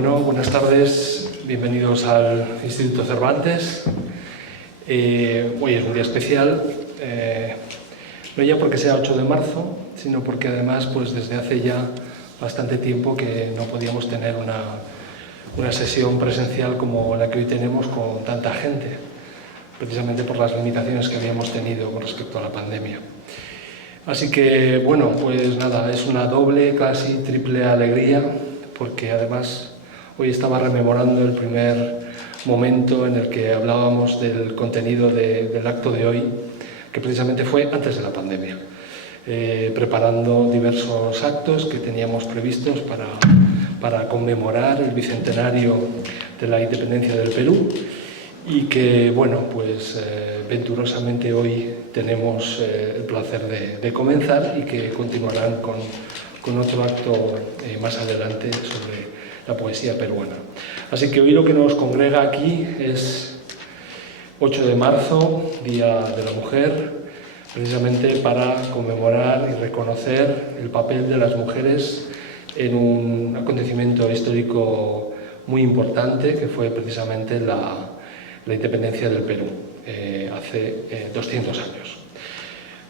Bueno, buenas tardes, bienvenidos al Instituto Cervantes. Hoy es un día especial, no ya porque sea 8 de marzo, sino porque además pues desde hace ya bastante tiempo que no podíamos tener una sesión presencial como la que hoy tenemos con tanta gente, precisamente por las limitaciones que habíamos tenido con respecto a la pandemia. Así que, bueno, pues nada, es una doble, casi triple alegría, porque además hoy estaba rememorando el primer momento en el que hablábamos del contenido del acto de hoy, que precisamente fue antes de la pandemia, preparando diversos actos que teníamos previstos para conmemorar el bicentenario de la independencia del Perú y que, bueno, pues venturosamente hoy tenemos el placer de comenzar y que continuarán con otro acto más adelante sobre la poesía peruana. Así que hoy lo que nos congrega aquí es 8 de marzo, Día de la Mujer, precisamente para conmemorar y reconocer el papel de las mujeres en un acontecimiento histórico muy importante que fue precisamente la independencia del Perú hace 200 años.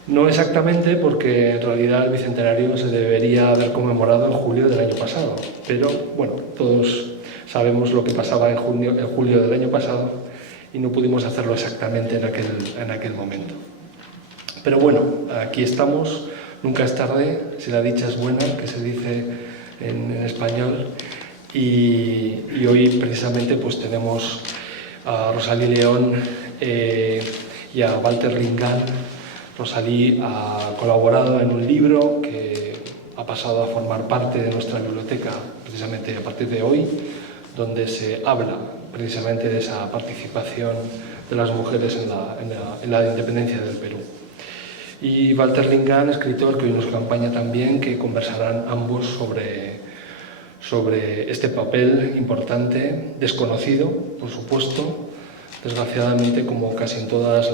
No exactamente, porque en realidad el bicentenario se debería haber conmemorado en julio del año pasado, pero bueno, todos sabemos lo que pasaba en julio del año pasado y no pudimos hacerlo exactamente en aquel momento. Pero bueno, aquí estamos, nunca es tarde, si la dicha es buena, que se dice en español, y hoy precisamente pues tenemos a Rosalí León y a Walter Lingán. Rosalí ha colaborado en un libro que ha pasado a formar parte de nuestra biblioteca precisamente a partir de hoy, donde se habla precisamente de esa participación de las mujeres en la independencia del Perú. Y Walter Lingán, escritor que hoy nos acompaña también, que conversarán ambos sobre este papel importante, desconocido, por supuesto, desgraciadamente, como casi en todos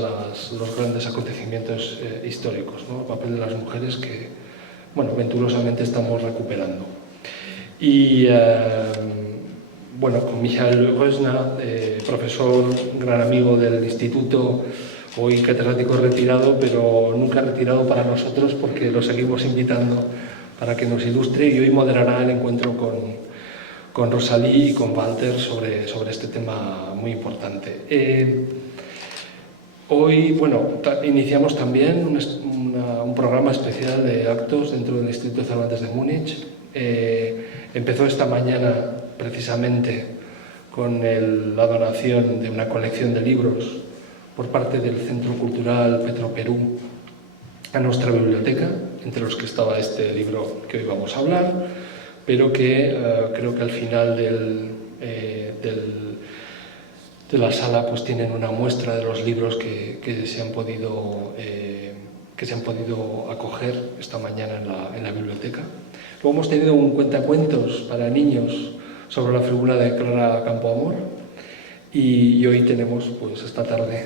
los grandes acontecimientos históricos, ¿no? El papel de las mujeres que, bueno, venturosamente estamos recuperando. Y, bueno, con Michael Rosna, profesor, gran amigo del instituto, hoy catedrático retirado, pero nunca retirado para nosotros porque lo seguimos invitando para que nos ilustre, y hoy moderará el encuentro con Rosalí y con Walter sobre este tema muy importante. Hoy, bueno, iniciamos también un programa especial de actos dentro del Instituto Cervantes de Múnich. Empezó esta mañana precisamente con la donación de una colección de libros por parte del Centro Cultural Petroperú a nuestra biblioteca, entre los que estaba este libro que hoy vamos a hablar, pero que creo que al final de la sala pues tienen una muestra de los libros que se han podido acoger esta mañana en la biblioteca. Luego hemos tenido un cuentacuentos para niños sobre la figura de Clara Campoamor, y hoy tenemos pues esta tarde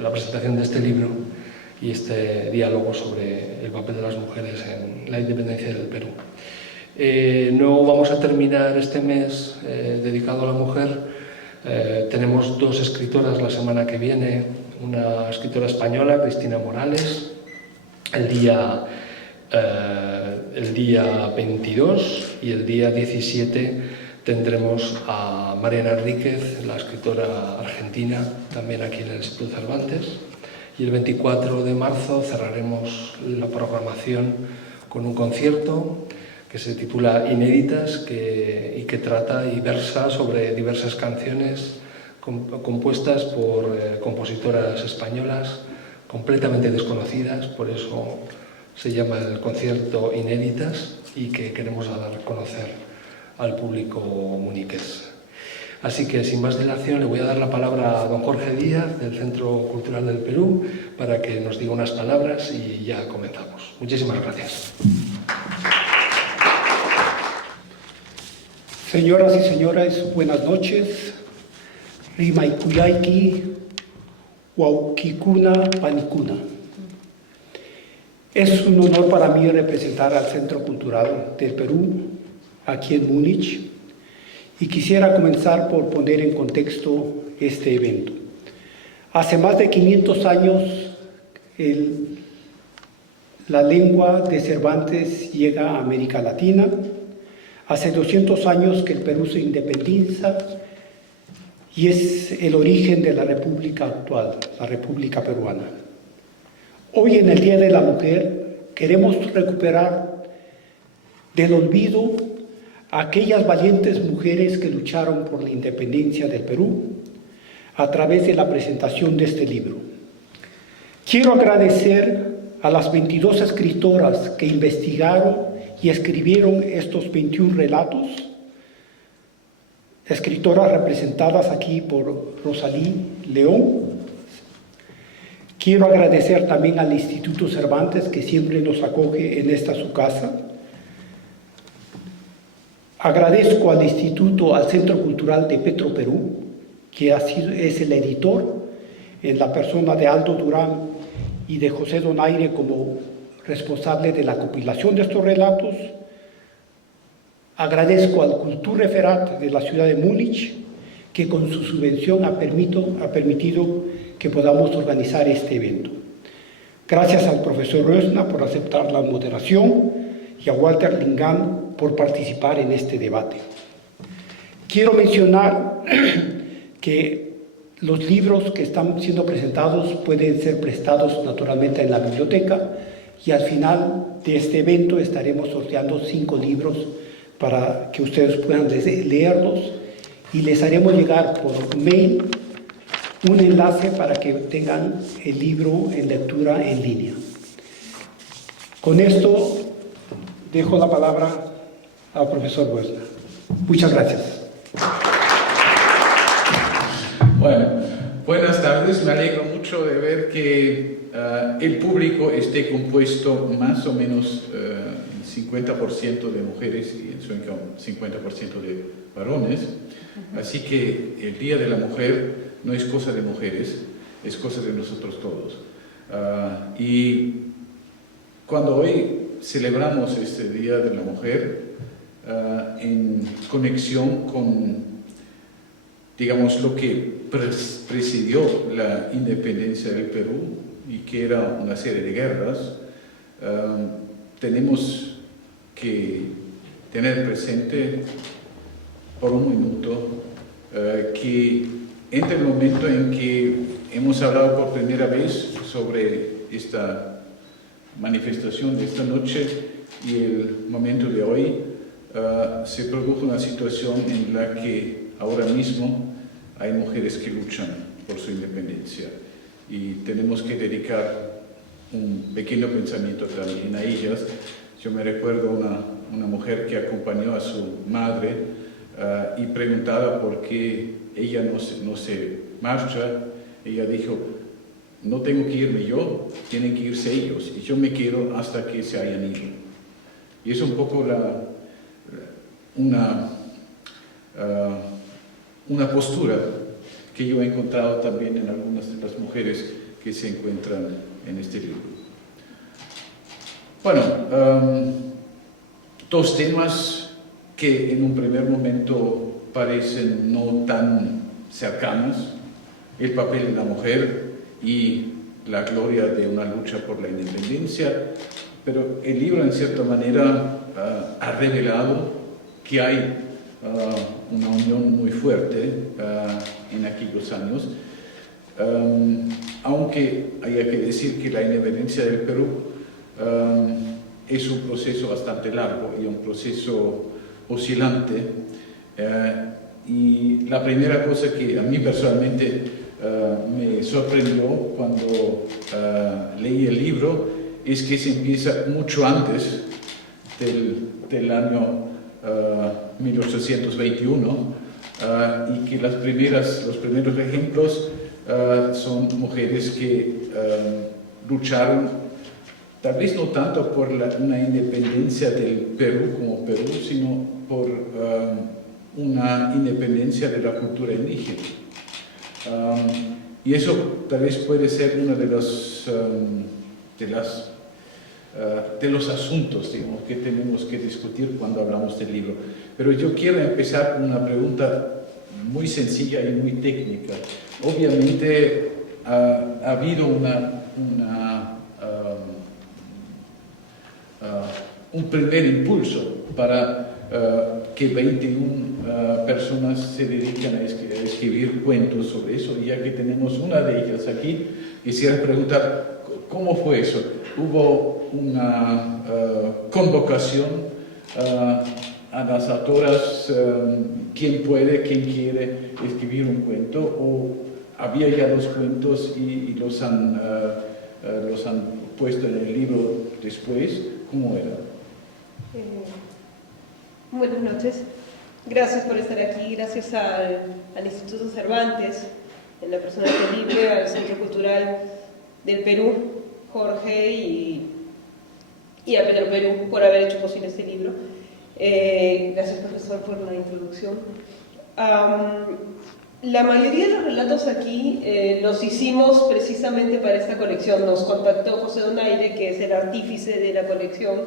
la presentación de este libro y este diálogo sobre el papel de las mujeres en la independencia del Perú. No vamos a terminar este mes dedicado a la mujer. Tenemos dos escritoras la semana que viene, una escritora española, Cristina Morales, el día 22, y el día 17 tendremos a Mariana Enríquez, la escritora argentina, también aquí en el Instituto Cervantes. Y el 24 de marzo cerraremos la programación con un concierto que se titula Inéditas y que trata y versa sobre diversas canciones compuestas por compositoras españolas completamente desconocidas, por eso se llama el concierto Inéditas, y que queremos dar a conocer al público muniqués. Así que, sin más dilación, le voy a dar la palabra a don Jorge Díaz, del Centro Cultural del Perú, para que nos diga unas palabras y ya comenzamos. Muchísimas gracias. Señoras y señores, buenas noches. Rimaikuyaiki, Waukikuna, Panicuna. Es un honor para mí representar al Centro Cultural del Perú aquí en Múnich y quisiera comenzar por poner en contexto este evento. Hace más de 500 años la lengua de Cervantes llega a América Latina. Hace 200 años que el Perú se independiza y es el origen de la República actual, la República Peruana. Hoy, en el Día de la Mujer, queremos recuperar del olvido a aquellas valientes mujeres que lucharon por la independencia del Perú a través de la presentación de este libro. Quiero agradecer a las 22 escritoras que investigaron y escribieron estos 21 relatos, escritoras representadas aquí por Rosalí León. Quiero agradecer también al Instituto Cervantes, que siempre nos acoge en esta su casa. Agradezco al Instituto, al Centro Cultural de Petro Perú, que es el editor, en la persona de Aldo Durán y de José Donaire como responsable de la compilación de estos relatos. Agradezco al Kulturreferat de la ciudad de Múnich, que con su subvención ha permitido que podamos organizar este evento. Gracias al profesor Rösner por aceptar la moderación y a Walter Lingam por participar en este debate. Quiero mencionar que los libros que están siendo presentados pueden ser prestados naturalmente en la biblioteca, y al final de este evento estaremos sorteando 5 libros para que ustedes puedan leerlos, y les haremos llegar por mail un enlace para que tengan el libro en lectura en línea. Con esto dejo la palabra al profesor Rösner. Muchas gracias. Bueno, buenas tardes. Me alegro mucho de ver que el público esté compuesto más o menos 50% de mujeres y en su 50% de varones. Así que el Día de la Mujer no es cosa de mujeres, es cosa de nosotros todos. Y cuando hoy celebramos este Día de la Mujer en conexión con, digamos, lo que presidió la independencia del Perú y que era una serie de guerras, tenemos que tener presente por un minuto que entre el momento en que hemos hablado por primera vez sobre esta manifestación de esta noche y el momento de hoy, se produjo una situación en la que ahora mismo hay mujeres que luchan por su independencia y tenemos que dedicar un pequeño pensamiento también a ellas. Yo me recuerdo una mujer que acompañó a su madre y preguntaba por qué ella no se marcha. Ella dijo: no tengo que irme yo, tienen que irse ellos, y yo me quedo hasta que se hayan ido. Y es un poco una postura que yo he encontrado también en algunas de las mujeres que se encuentran en este libro. Bueno, 2 temas que en un primer momento parecen no tan cercanos: el papel de la mujer y la gloria de una lucha por la independencia, pero el libro en cierta manera ha revelado que hay una unión muy fuerte en aquellos años, aunque haya que decir que la independencia del Perú es un proceso bastante largo y un proceso oscilante, y la primera cosa que a mí personalmente me sorprendió cuando leí el libro es que se empieza mucho antes del año 1821 y que los primeros ejemplos son mujeres que lucharon, tal vez no tanto por una independencia del Perú como Perú, sino por una independencia de la cultura indígena. Y eso tal vez puede ser una de las de los asuntos, digamos, que tenemos que discutir cuando hablamos del libro. Pero yo quiero empezar con una pregunta muy sencilla y muy técnica. Obviamente ha habido un primer impulso para que 21 personas se dediquen a escribir cuentos sobre eso, y ya que tenemos una de ellas aquí, quisiera preguntar, ¿cómo fue eso? ¿Hubo una convocación a las autoras, quién puede, quién quiere escribir un cuento, o había ya los cuentos y los han puesto en el libro después? ¿Cómo era? Buenas noches. Gracias por estar aquí. Gracias al Instituto Cervantes, en la persona de Felipe, al Centro Cultural del Perú, Jorge y a Pedro Perú por haber hecho posible este libro. Gracias, profesor, por la introducción. La mayoría de los relatos aquí los hicimos precisamente para esta colección. Nos contactó José Donaire, que es el artífice de la colección,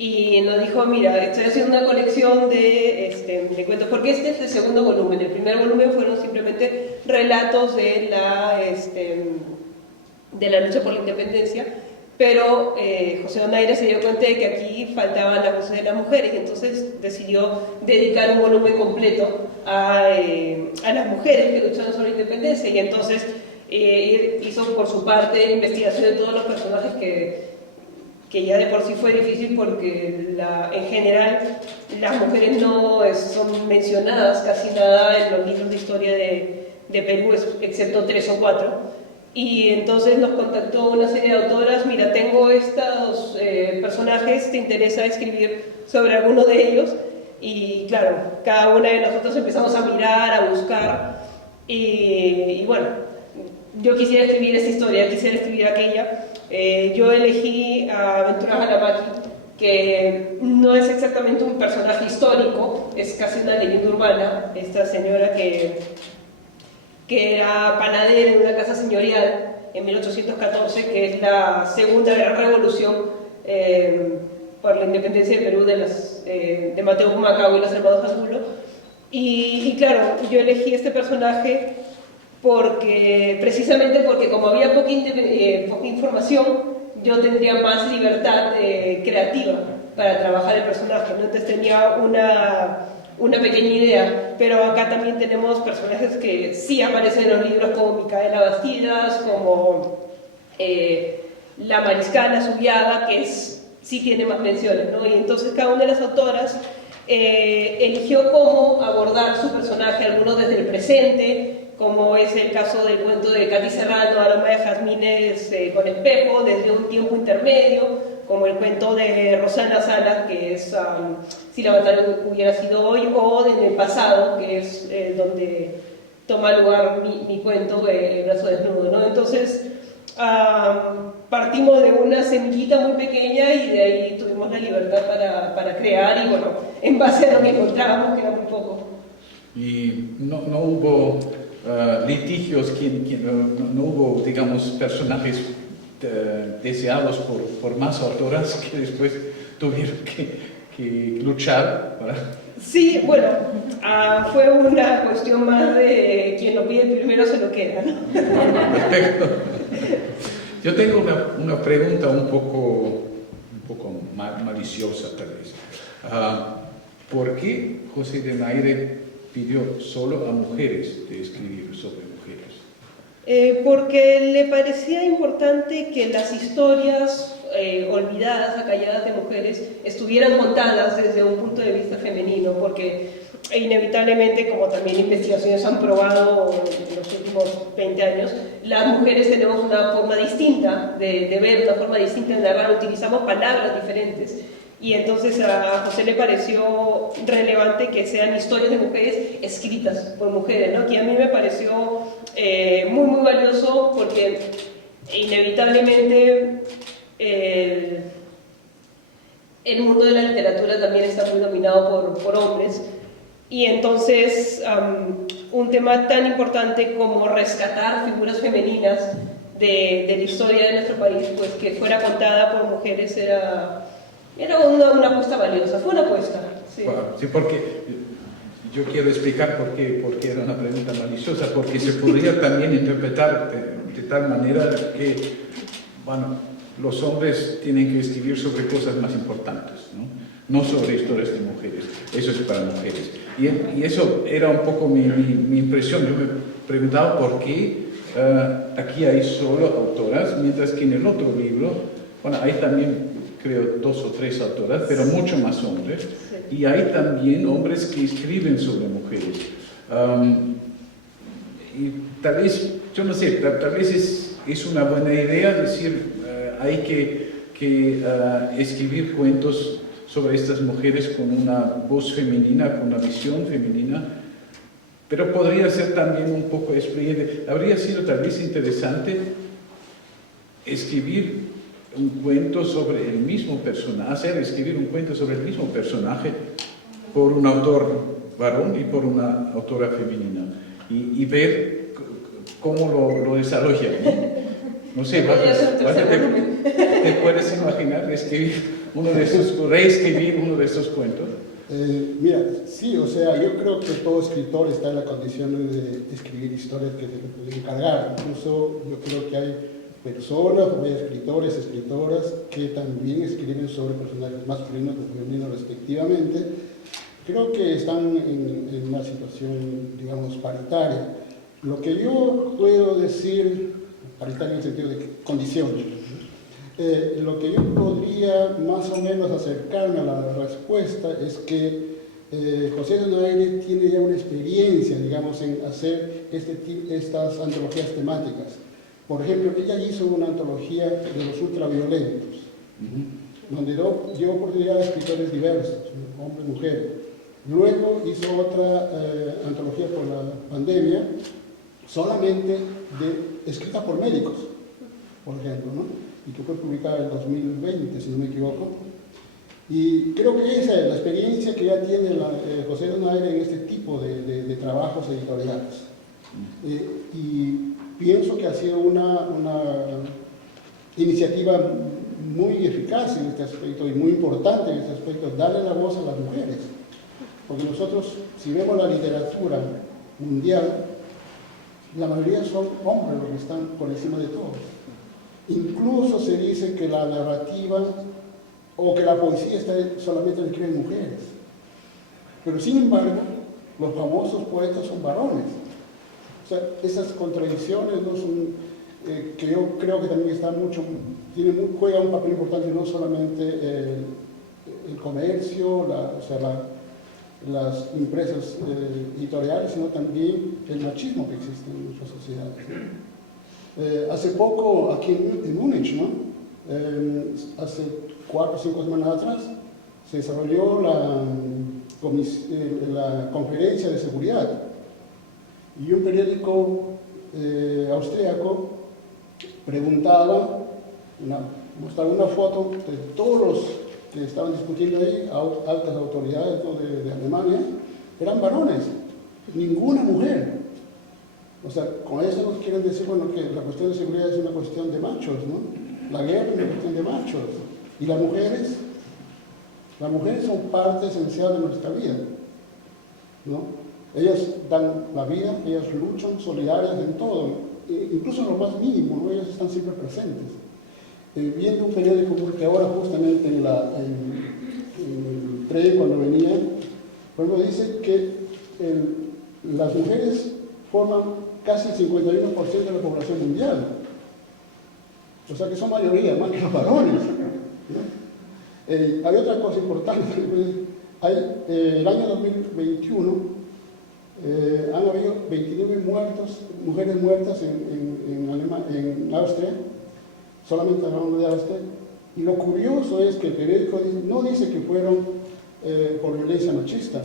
y nos dijo, mira, estoy haciendo una colección de cuentos, porque este es el segundo volumen. El primer volumen fueron simplemente relatos de la lucha por la independencia, pero José Donaire se dio cuenta de que aquí faltaban las voces de las mujeres, y entonces decidió dedicar un volumen completo a las mujeres que lucharon sobre la independencia, y entonces hizo por su parte investigación de todos los personajes que ya de por sí fue difícil, porque en general las mujeres no son mencionadas casi nada en los libros de historia de Perú, excepto 3 o 4. Y entonces nos contactó una serie de autoras, mira, tengo estos personajes, ¿te interesa escribir sobre alguno de ellos? Y claro, cada una de nosotros empezamos a mirar, a buscar, y bueno, yo quisiera escribir esta historia, quisiera escribir aquella. Yo elegí a Aventuras Alamaki, que no es exactamente un personaje histórico, es casi una leyenda urbana. Esta señora que era panadera en una casa señorial en 1814, que es la segunda gran revolución por la independencia de Perú de Mateo Pumacahua y los hermanos Hasbulo. Y claro, yo elegí este personaje precisamente porque como había poca información, yo tendría más libertad creativa para trabajar el personaje, ¿no? Entonces tenía una pequeña idea, pero acá también tenemos personajes que sí aparecen en los libros, como Micaela Bastidas, como la mariscala Zubiaga, que sí tiene más menciones, ¿no? Y entonces cada una de las autoras eligió cómo abordar su personaje, algunos desde el presente, como es el caso del cuento de Katy Serrano, Aroma de Jazmines con Espejo, desde un tiempo intermedio, como el cuento de Rosana Salas, que es Si la batalla hubiera sido hoy, o en el pasado, que es donde toma lugar mi cuento, El brazo desnudo, ¿no? Entonces, partimos de una semillita muy pequeña y de ahí tuvimos la libertad para crear, y bueno, en base a lo que encontrábamos, que era muy poco. Y no hubo litigios, no hubo, digamos, personajes deseados por más autoras que después tuvieron que luchar para... Sí, bueno, fue una cuestión más de quien lo pide primero se lo queda, ¿no? Perfecto. Yo tengo una pregunta un poco maliciosa, tal vez. ¿Por qué José Donaire pidió solo a mujeres de escribir sobre mujeres? Porque le parecía importante que las historias olvidadas, acalladas de mujeres, estuvieran contadas desde un punto de vista femenino, porque inevitablemente, como también investigaciones han probado en los últimos 20 años, las mujeres tenemos una forma distinta de ver, una forma distinta de narrar, utilizamos palabras diferentes. Y entonces a José le pareció relevante que sean historias de mujeres escritas por mujeres, ¿no? Que a mí me pareció muy, muy valioso, porque inevitablemente el mundo de la literatura también está muy dominado por hombres, y entonces un tema tan importante como rescatar figuras femeninas de la historia de nuestro país, pues que fuera contada por mujeres era una apuesta valiosa, fue una apuesta. Sí, Sí, porque yo quiero explicar por qué era una pregunta maliciosa, porque se podría también interpretar de tal manera que, bueno, los hombres tienen que escribir sobre cosas más importantes, no sobre historias de mujeres, eso es para mujeres. Y eso era un poco mi impresión. Yo me preguntaba por qué aquí hay solo autoras, mientras que en el otro libro, bueno, hay también, creo, 2 o 3 autoras, pero mucho más hombres, y hay también hombres que escriben sobre mujeres. Y tal vez, yo no sé, tal vez es una buena idea decir, hay que escribir cuentos sobre estas mujeres con una voz femenina, con una visión femenina, pero podría ser también un poco excluyente. Habría sido tal vez interesante escribir un cuento sobre el mismo personaje, escribir un cuento sobre el mismo personaje por un autor varón y por una autora femenina, y ver cómo lo desarrollan, ¿no? No sé, ¿te puedes imaginar reescribir uno de esos cuentos? Mira, sí, o sea, yo creo que todo escritor está en la condición de escribir historias que se le pueden encargar. Incluso yo creo que hay personas, o hay escritores, escritoras, que también escriben sobre personajes masculinos y femeninos respectivamente. Creo que están en una situación, digamos, paritaria. Lo que yo puedo decir, paritaria en el sentido de condiciones, lo que yo podría más o menos acercarme a la respuesta es que José Donaire tiene ya una experiencia, digamos, en hacer estas antologías temáticas. Por ejemplo, ella hizo una antología de los ultraviolentos, donde dio oportunidad a escritores diversos, hombres y mujeres. Luego hizo otra antología por la pandemia, solamente escrita por médicos, por ejemplo, ¿no? Y que fue publicada en 2020, si no me equivoco. Y creo que esa es la experiencia que ya tiene José Donaire en este tipo de trabajos editoriales. Y pienso que ha sido una iniciativa muy eficaz en este aspecto y muy importante en este aspecto, darle la voz a las mujeres. Porque nosotros, si vemos la literatura mundial, la mayoría son hombres los que están por encima de todo. Incluso se dice que la narrativa o que la poesía solamente la escriben mujeres. Pero sin embargo, los famosos poetas son varones. O sea, esas contradicciones no son, que yo creo que también está juega un papel importante no solamente el comercio, las empresas editoriales, sino también el machismo que existe en nuestras sociedades. Hace poco, aquí en Múnich, ¿no? Hace 4 o 5 semanas atrás, se desarrolló la conferencia de seguridad, y un periódico austríaco mostraba una foto de todos los que estaban discutiendo ahí, altas autoridades de Alemania, eran varones, ninguna mujer. O sea, con eso nos quieren decir, bueno, que la cuestión de seguridad es una cuestión de machos, ¿no? La guerra es una cuestión de machos. Y las mujeres son parte esencial de nuestra vida, ¿no? Ellas dan la vida, ellas luchan, solidarias en todo, incluso en lo más mínimo, ¿no? Ellas están siempre presentes. Viendo un periódico que ahora justamente en el tren cuando venía, por ejemplo, dice que las mujeres forman casi el 51% de la población mundial. O sea que son mayoría, más que los varones, ¿no? Hay otra cosa importante. El año 2021 han habido 29 mujeres muertas en Austria, solamente hablando de Austria. Y lo curioso es que el periódico no dice que fueron por violencia machista,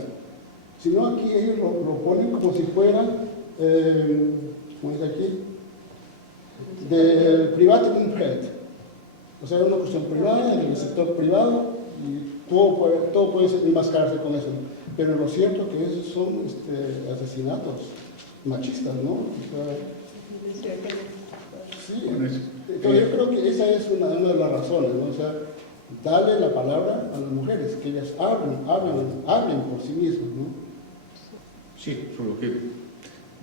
sino aquí ellos lo ponen como si fuera, ¿cómo dice aquí? Del Privatumfeld. O sea, es una cuestión privada, del sector privado, y todo puede enmascararse con eso. Pero lo cierto es que esos son asesinatos machistas, ¿no? O sea, Sí, Con eso. entonces yo creo que esa es una de las razones, ¿no? O sea, darle la palabra a las mujeres, que ellas hablen por sí mismas, ¿no? Sí, solo que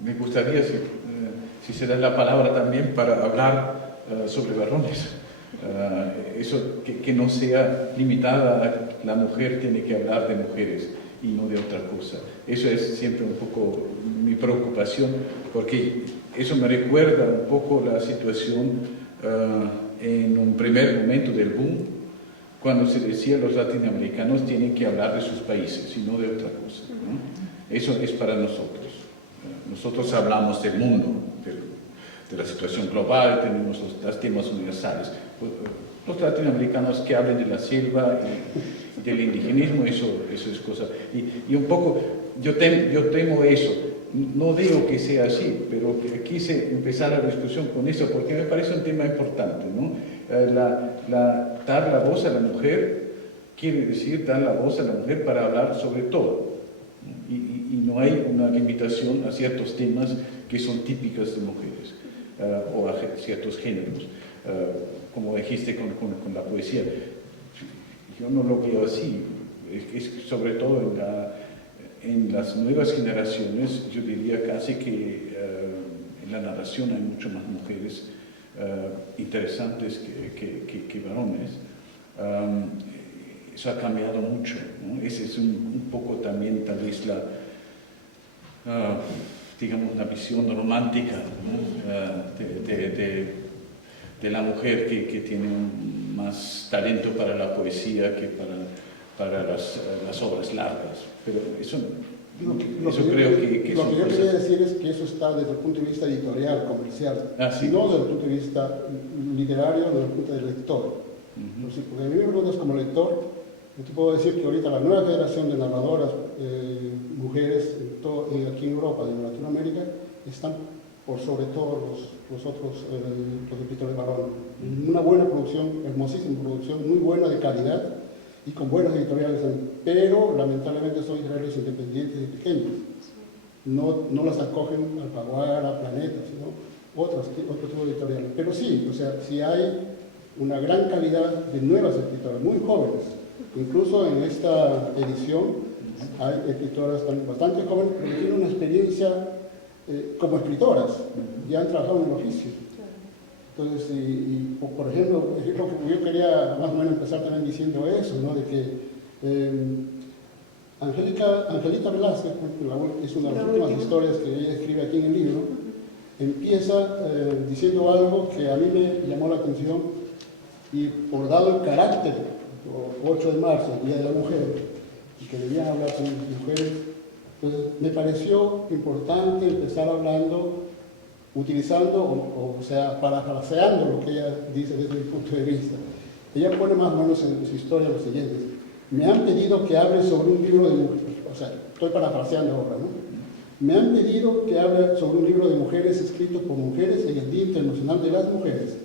me gustaría si se da la palabra también para hablar sobre varones. Eso que no sea limitada a la mujer tiene que hablar de mujeres y no de otra cosa. Eso es siempre un poco mi preocupación, porque eso me recuerda un poco la situación en un primer momento del boom, cuando se decía los latinoamericanos tienen que hablar de sus países y no de otra cosa, ¿no? Eso es para nosotros. Nosotros hablamos del mundo, de la situación global, tenemos los temas universales. Los latinoamericanos que hablen de la selva y del indigenismo, eso es cosa. Y un poco, yo temo eso. No digo que sea así, pero quise empezar la discusión con eso porque me parece un tema importante, ¿no? Dar la voz a la mujer quiere decir dar la voz a la mujer para hablar sobre todo. Y no hay una limitación a ciertos temas que son típicos de mujeres o a ciertos géneros. Como dijiste con la poesía, yo no lo veo así. Es sobre todo en las nuevas generaciones, yo diría casi que en la narración hay mucho más mujeres interesantes que varones. Eso ha cambiado mucho, ¿no? Ese es un poco también tal vez digamos una visión romántica, ¿no? de la mujer que tiene más talento para la poesía que para las obras largas. Pero eso creo que lo son que yo cosas. quería decir es que eso está desde el punto de vista editorial, comercial, Sí. no desde el punto de vista literario, desde el punto del lector. Entonces, porque a mí me preguntas como lector, yo te puedo decir que ahorita la nueva generación de narradoras, mujeres aquí en Europa y en Latinoamérica, están por sobre todo los otros los escritores varones. Una buena producción, hermosísima producción, muy buena, de calidad y con buenos editoriales, pero lamentablemente son editoriales independientes y pequeños. No las acogen Alfaguara, Planeta, sino otro tipo de editoriales. Pero sí, o sea, sí hay una gran calidad de nuevas escritoras, muy jóvenes. Incluso en esta edición hay escritoras también bastante jóvenes, pero que tienen una experiencia como escritoras, ya han trabajado en el oficio. Entonces, por ejemplo, es lo que yo quería más o menos empezar también diciendo eso, ¿no? De que Angelita Velázquez, es una de las últimas historias que ella escribe aquí en el libro, empieza diciendo algo que a mí me llamó la atención, y por dado el carácter, 8 de marzo, el Día de la Mujer, y que debían hablar con las mujeres, pues me pareció importante empezar hablando, utilizando, o sea, parafraseando lo que ella dice desde mi punto de vista. Ella pone más o menos en su historia lo siguiente: me han pedido que hable sobre un libro de mujeres, o sea, estoy parafraseando ahora, ¿no? Me han pedido que hable sobre un libro de mujeres escrito por mujeres en el Día Internacional de las Mujeres.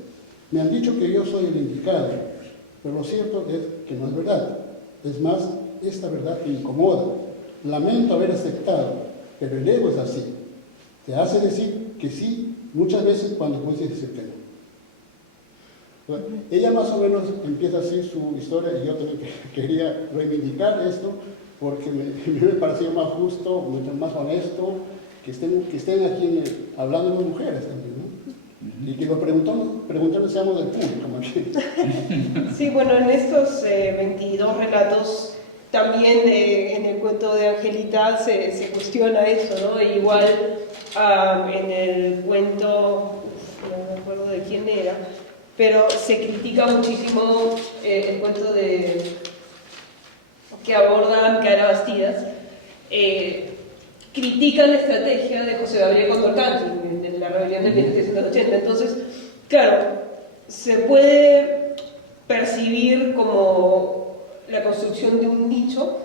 Me han dicho que yo soy el indicado, pero lo cierto es que no es verdad. Es más, esta verdad me incomoda. Lamento haber aceptado, pero el ego es así. Te hace decir que sí muchas veces cuando puedes decir que no. Bueno, ella más o menos empieza así su historia, y yo también quería reivindicar esto porque me pareció más justo, mucho más honesto que estén aquí hablando de mujeres también, ¿no? Y que los preguntones seamos del público, más bien. Sí, bueno, en estos 22 relatos también en el cuento de Angelita se cuestiona eso, ¿no? Igual en el cuento, no me acuerdo de quién era, pero se critica muchísimo el cuento que aborda Micaela Bastidas. Critican la estrategia de José Gabriel Condorcanqui de la rebelión de 1780. Entonces, claro, se puede percibir como la construcción de un nicho,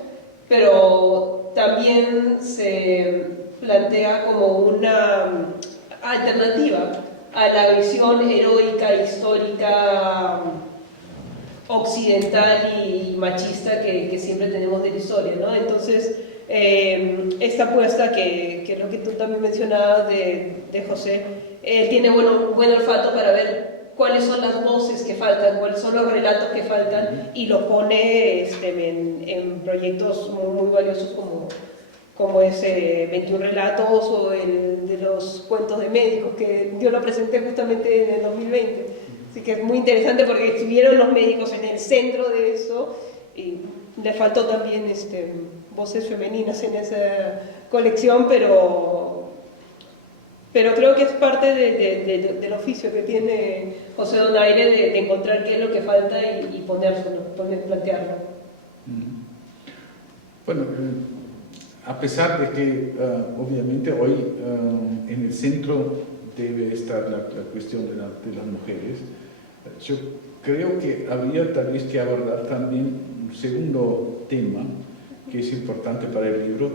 pero también se plantea como una alternativa a la visión heroica, histórica, occidental y machista que siempre tenemos de la historia, ¿no? Entonces, esta apuesta que lo que tú también mencionabas de José, tiene buen olfato para ver cuáles son las voces que faltan, cuáles son los relatos que faltan, y los pone en proyectos muy valiosos como ese 21 relatos o el de los cuentos de médicos, que yo lo presenté justamente en el 2020. Así que es muy interesante porque estuvieron los médicos en el centro de eso, y le faltó también voces femeninas en esa colección, pero creo que es parte del oficio que tiene José Donaire de encontrar qué es lo que falta y plantearlo. Bueno, a pesar de que obviamente hoy en el centro debe estar la cuestión de las mujeres, yo creo que habría tal vez que abordar también un segundo tema que es importante para el libro,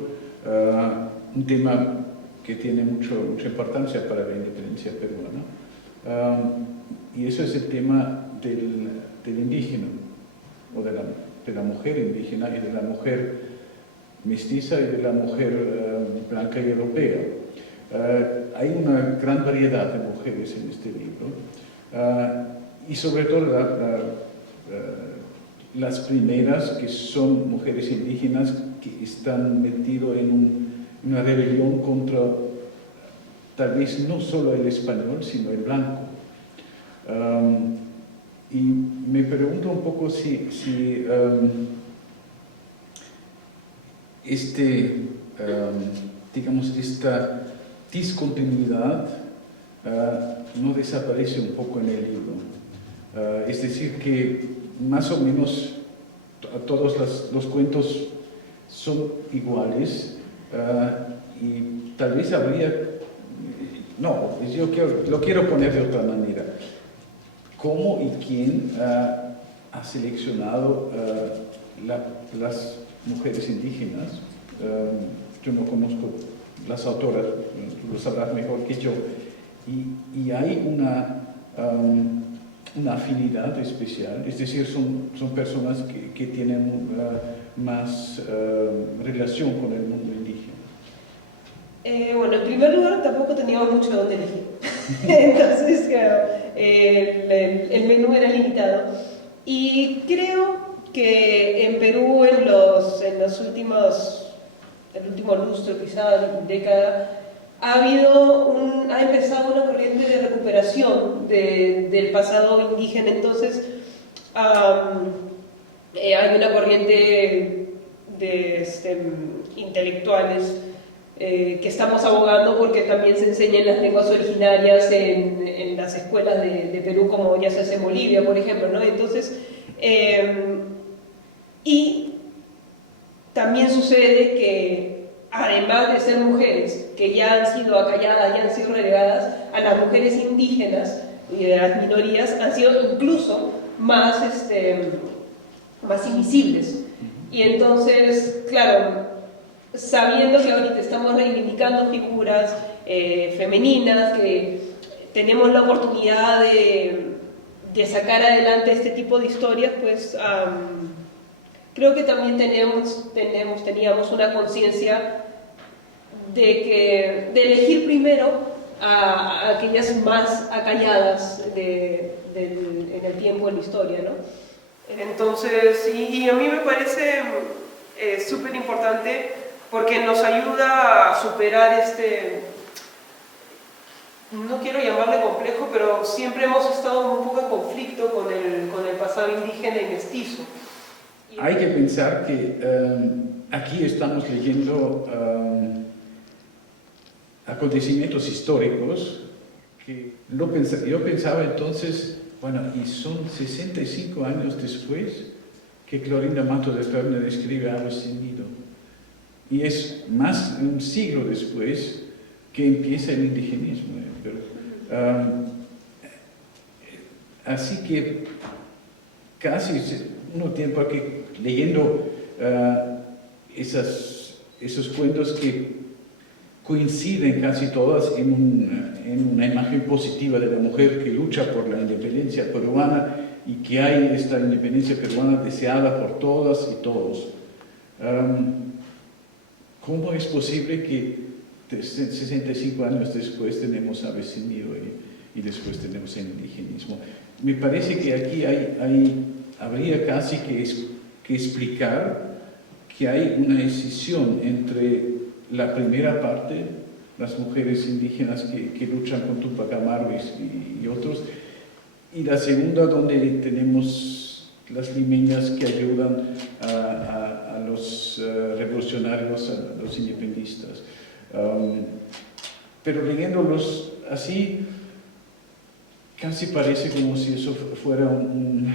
un tema que tiene mucha importancia para la independencia peruana, y eso es el tema del indígena, o de la mujer indígena y de la mujer mestiza y de la mujer blanca y europea. Hay una gran variedad de mujeres en este libro, y sobre todo las primeras, que son mujeres indígenas que están metidas en una rebelión contra tal vez no solo el español, sino el blanco. Y me pregunto un poco si digamos, esta discontinuidad no desaparece un poco en el libro. Es decir, que más o menos todos los cuentos son iguales, y tal vez habría... No, yo lo quiero poner de otra manera. ¿Cómo y quién ha seleccionado las mujeres indígenas? Yo no conozco las autoras, tú lo sabrás mejor que yo. Y hay una afinidad especial, es decir, son personas que tienen más relación con el mundo indígena. Bueno, en primer lugar, tampoco teníamos mucho de dónde elegir. Entonces, claro, el menú era limitado. Y creo que en Perú, en los últimos, el último lustro, quizá década, ha empezado una corriente de recuperación del pasado indígena. Entonces, hay una corriente de intelectuales que estamos abogando porque también se enseñan las lenguas originarias en las escuelas de Perú, como ya se hace en Bolivia, por ejemplo, ¿no? Entonces, y también sucede que, además de ser mujeres que ya han sido acalladas, ya han sido relegadas, a las mujeres indígenas y de las minorías han sido incluso más invisibles. Y entonces, claro, sabiendo que ahorita estamos reivindicando figuras femeninas, que tenemos la oportunidad de sacar adelante este tipo de historias, pues creo que también teníamos una conciencia de elegir primero a aquellas más acalladas en el tiempo, en la historia, ¿no? Entonces, y a mí me parece súper importante porque nos ayuda a superar no quiero llamarle complejo, pero siempre hemos estado un poco en conflicto con el pasado indígena y mestizo. Hay que pensar que aquí estamos leyendo acontecimientos históricos que yo pensaba entonces, bueno, y son 65 años después que Clorinda Mato de Ferner escribe Aves sin nido. Y es más de un siglo después que empieza el indigenismo. Así que casi uno tiene que leyendo esos cuentos que coinciden casi todas en una imagen positiva de la mujer que lucha por la independencia peruana y que hay esta independencia peruana deseada por todas y todos. ¿cómo es posible que 65 años después tenemos avecinio y después tenemos el indigenismo? Me parece que aquí habría casi que explicar que hay una escisión entre la primera parte, las mujeres indígenas que luchan con Tupac Amaru y otros, y la segunda donde tenemos las limeñas que ayudan a los revolucionarios, a los independistas. Pero leyéndolos así, casi parece como si eso fuera un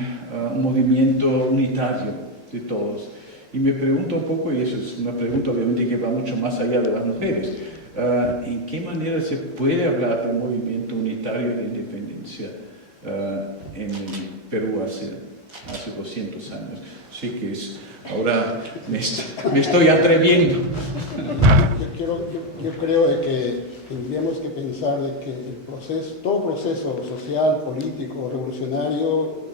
movimiento unitario de todos. Y me pregunto un poco, y eso es una pregunta obviamente que va mucho más allá de las mujeres, ¿en qué manera se puede hablar de un movimiento unitario de independencia en el Perú hace 200 años? Sí que es, ahora me estoy atreviendo. Yo creo de que tendríamos que pensar de que todo proceso social, político, revolucionario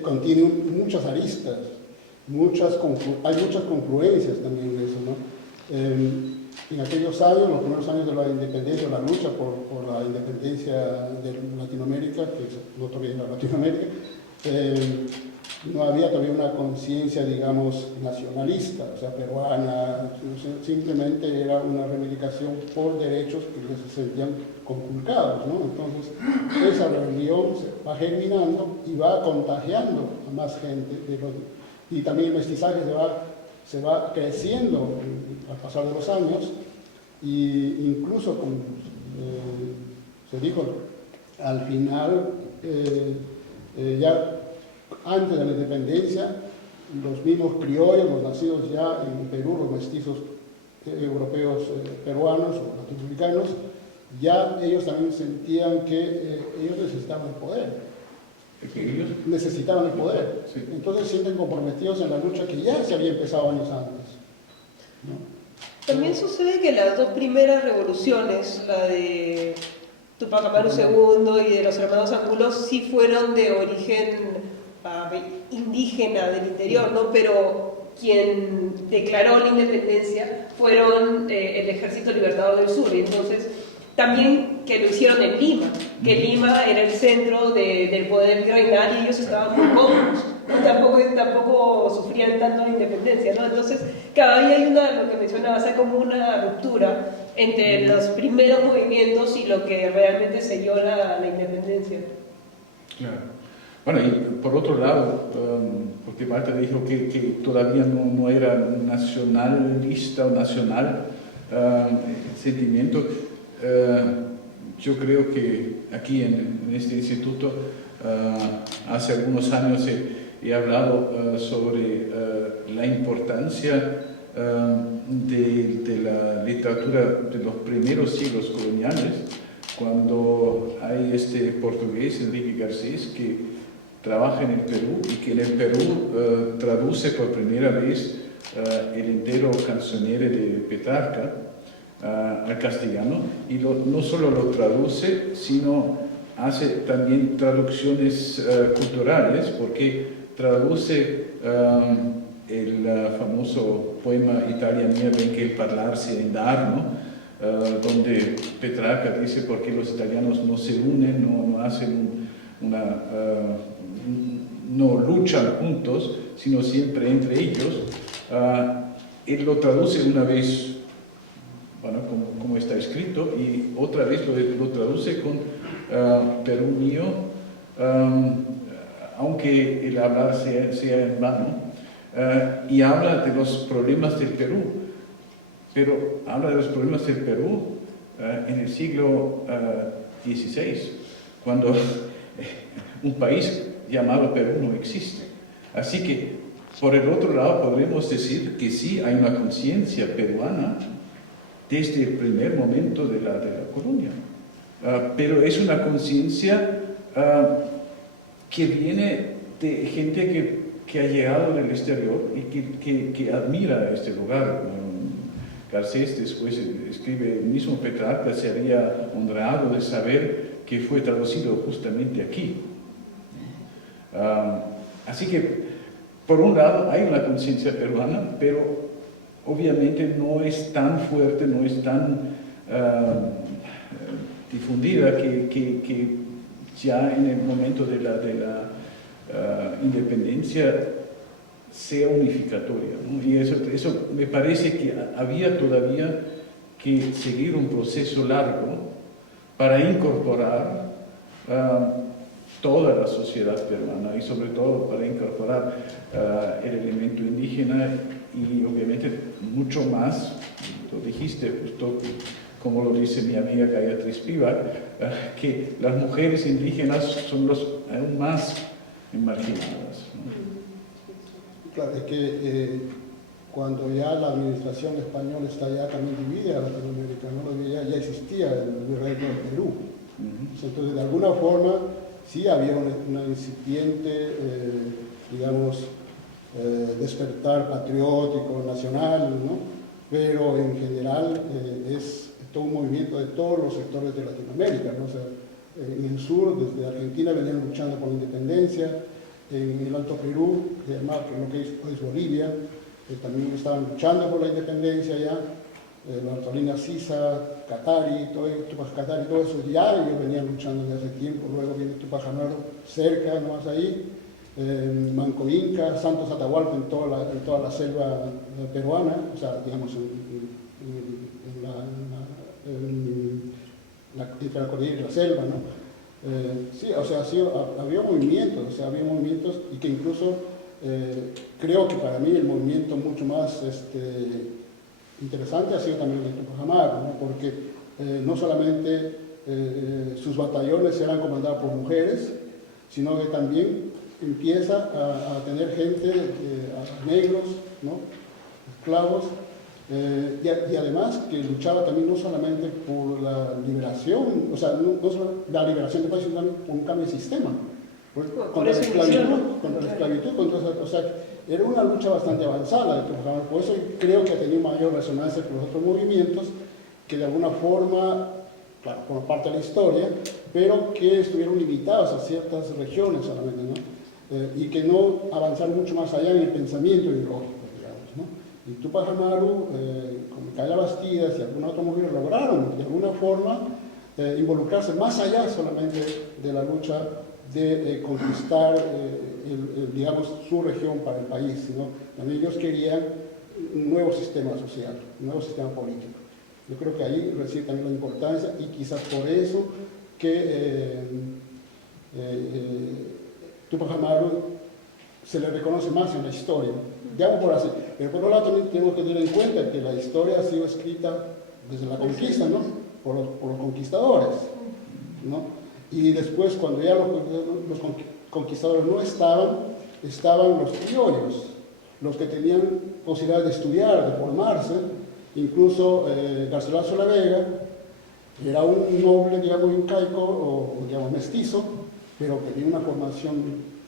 contiene muchas aristas, hay muchas confluencias también de eso, ¿no? En aquellos años, los primeros años de la independencia, la lucha por la independencia de Latinoamérica, que no todavía era Latinoamérica, no había todavía una conciencia, digamos, nacionalista, o sea, peruana, simplemente era una reivindicación por derechos que se sentían conculcados, ¿no? Entonces, esa rebelión se va germinando y va contagiando a más gente, y también el mestizaje se va creciendo al pasar de los años, y incluso, como se dijo, al final, ya antes de la independencia, los mismos criollos, los nacidos ya en Perú, los mestizos europeos peruanos o latinoamericanos, ya ellos también sentían que ellos necesitaban el poder. ¿Ellos? Necesitaban el poder. Sí. Entonces se sienten comprometidos en la lucha que ya se había empezado años antes, ¿no? También sucede que las dos primeras revoluciones, la de Tupac Amaru II y de los hermanos Angulos, sí fueron de origen indígena del interior, ¿no? Pero quien declaró la independencia fueron el Ejército Libertador del Sur, y entonces también que lo hicieron en Lima, que Lima era el centro del poder virreinal y ellos estaban muy cómodos, ¿no? Tampoco sufrían tanto la independencia, ¿no? Entonces cada día hay lo que mencionabas, hay como una ruptura entre los primeros movimientos y lo que realmente selló la independencia. Claro. Bueno, y por otro lado, porque Marta dijo que todavía no era nacionalista o nacional el sentimiento, yo creo que aquí en este instituto hace algunos años he hablado sobre la importancia de la literatura de los primeros siglos coloniales, cuando hay este portugués, Enrique Garcés, que trabaja en el Perú y que en el Perú traduce por primera vez el entero Canzoniere de Petrarca al castellano, y no solo lo traduce, sino hace también traducciones culturales, porque traduce el famoso poema Italia mia ben che il parlar sia indarno, donde Petrarca dice por qué los italianos no se unen, no hacen no luchan juntos, sino siempre entre ellos. Él lo traduce una vez, bueno, como está escrito, y otra vez lo traduce con Perú mío, aunque el hablar sea en vano, y habla de los problemas del Perú, pero habla de los problemas del Perú en el siglo XVI, cuando un país llamado Perú no existe. Así que, por el otro lado, podremos decir que sí hay una conciencia peruana desde el primer momento de la colonia, pero es una conciencia que viene de gente que ha llegado del exterior y que admira este lugar. Garcés después escribe, el mismo Petrarca se había honrado de saber que fue traducido justamente aquí. Así que, por un lado, hay una conciencia peruana, pero obviamente no es tan fuerte, no es tan difundida que ya en el momento de la independencia sea unificatoria, ¿no? Y eso me parece que había todavía que seguir un proceso largo para incorporar toda la sociedad peruana y sobre todo para incorporar el elemento indígena y obviamente mucho más, lo dijiste justo como lo dice mi amiga Gayatri Spivak, que las mujeres indígenas son los aún más marginadas, ¿no? Claro, es que cuando ya la administración española está ya también dividida a Latinoamérica, ¿no? Ya existía el virreinato del Perú. Entonces, de alguna forma, sí había una incipiente, digamos, despertar patriótico, nacional, ¿no? Pero en general es todo un movimiento de todos los sectores de Latinoamérica, ¿no? O sea, en el sur, desde Argentina, venían luchando por la independencia. En el Alto Perú, que se llama lo que hoy es Bolivia, también estaban luchando por la independencia ya. Bartolina Sisa, Katari, Tupac Katari, todo eso ya ellos venían luchando desde hace tiempo. Luego viene Tupac Amaru cerca, nomás ahí. Manco Inca, Santos Atahualpa en toda la selva peruana, o sea, digamos, entre la cordillera y la selva, ¿no? Sí, o sea, había movimientos y que incluso creo que para mí el movimiento mucho más interesante ha sido también el de Tupac Amaru, ¿no? Porque no solamente sus batallones eran comandados por mujeres, sino que también empieza a tener gente, negros, ¿no? Esclavos, y además que luchaba también no solamente por la liberación, o sea, no solo la liberación del país, sino también por un cambio de sistema, contra la esclavitud, o sea, era una lucha bastante avanzada, por eso creo que ha tenido mayor resonancia con los otros movimientos, que de alguna forma, claro, por parte de la historia, pero que estuvieron limitados a ciertas regiones solamente, ¿no? Y que no avanzaron mucho más allá en el pensamiento ideológico, digamos, ¿no? Y Tupac Amaru, con Micaela Bastidas y alguna otra mujer lograron de alguna forma involucrarse más allá solamente de la lucha de conquistar, digamos, su región para el país, ¿no? También ellos querían un nuevo sistema social, un nuevo sistema político. Yo creo que ahí reside también la importancia y quizás por eso que Tupac Amaru se le reconoce más en la historia, digamos por así. Pero por otro lado también tenemos que tener en cuenta que la historia ha sido escrita desde la conquista, ¿no? Por los conquistadores, ¿no? Y después, cuando ya los conquistadores no estaban los criollos, los que tenían posibilidad de estudiar, de formarse. Incluso Garcilaso la Vega era un noble, digamos, incaico o digamos, mestizo, pero que tenía una formación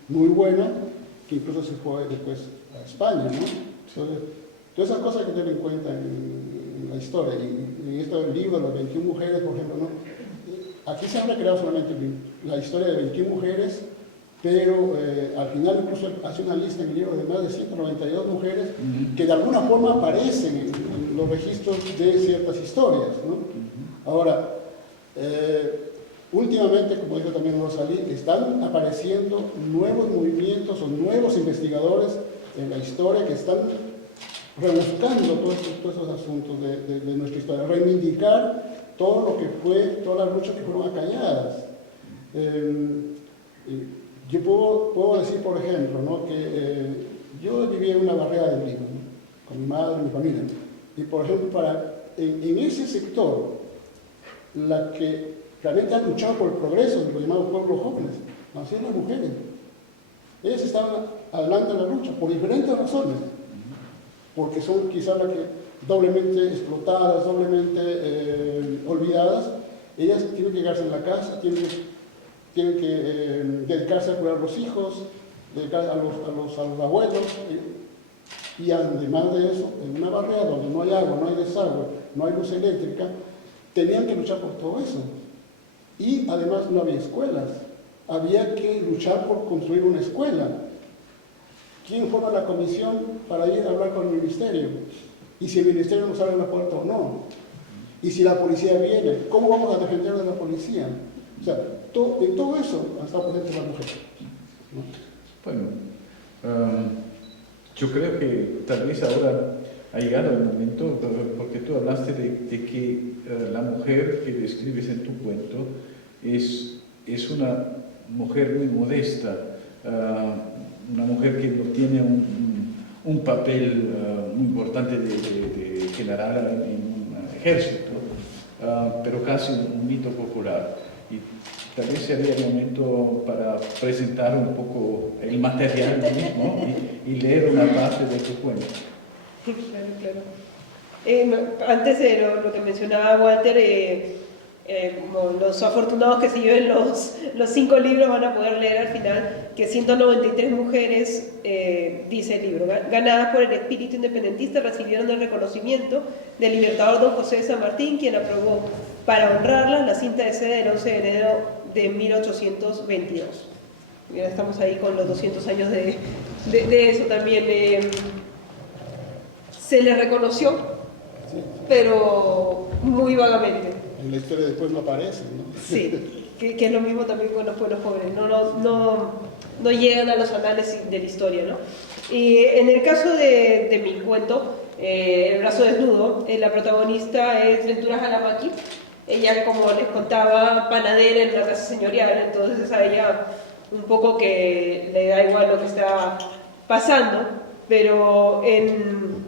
muy buena, que incluso se fue después a España, ¿no? Entonces, todas esas cosas hay que tener en cuenta en la historia. Y en este libro, las 21 mujeres, por ejemplo, ¿no? Aquí se ha recreado solamente la historia de 21 mujeres, pero al final incluso hace una lista en el libro de más de 192 mujeres que de alguna forma aparecen en los registros de ciertas historias, ¿no? Ahora, últimamente, como dijo también Rosalí, están apareciendo nuevos movimientos o nuevos investigadores en la historia que están rebuscando todos esos asuntos de nuestra historia, reivindicar todo lo que fue, todas las luchas que fueron acalladas. Yo puedo decir, por ejemplo, ¿no? Que yo vivía en una barriada de Lima, ¿no? Con mi madre y mi familia, ¿no? Y por ejemplo, en ese sector, la que realmente han luchado por el progreso de los llamados pueblos jóvenes, han sido las mujeres. Ellas estaban adelante de la lucha por diferentes razones, porque son quizás las que doblemente explotadas, doblemente olvidadas. Ellas tienen que quedarse en la casa, tienen que dedicarse a cuidar a los hijos, dedicarse a los abuelos, y además de eso, en una barriada donde no hay agua, no hay desagüe, no hay luz eléctrica, tenían que luchar por todo eso. Y además no había escuelas, había que luchar por construir una escuela. ¿Quién forma la comisión para ir a hablar con el ministerio? Y si el ministerio nos abre la puerta o no. Y si la policía viene, ¿cómo vamos a defender de la policía? O sea, en todo eso ha estado presente la mujer, ¿no? Bueno, yo creo que tal vez ahora ha llegado el momento, porque tú hablaste de que la mujer que describes en tu cuento es una mujer muy modesta, una mujer que no tiene un papel muy importante de general en un ejército, pero casi un mito popular. Y tal vez sería el momento para presentar un poco el material mismo y leer una parte de tu cuento. Claro. Antes de lo que mencionaba Walter, como los afortunados que se lleven los 5 libros van a poder leer al final que 193 mujeres, dice el libro, ganadas por el espíritu independentista, recibieron el reconocimiento del libertador don José de San Martín, quien aprobó para honrarlas la cinta de seda del 11 de enero de 1822. Ya estamos ahí con los 200 años de eso también. Se le reconoció, Sí. pero muy vagamente. En la historia después no aparece, ¿no? Sí, que es lo mismo también con los pueblos pobres, no llegan a los anales de la historia, ¿no? Y en el caso de mi cuento, El brazo desnudo, la protagonista es Ventura Jalamaki. Ella, como les contaba, panadera en una casa señorial, entonces a ella un poco que le da igual lo que está pasando, pero en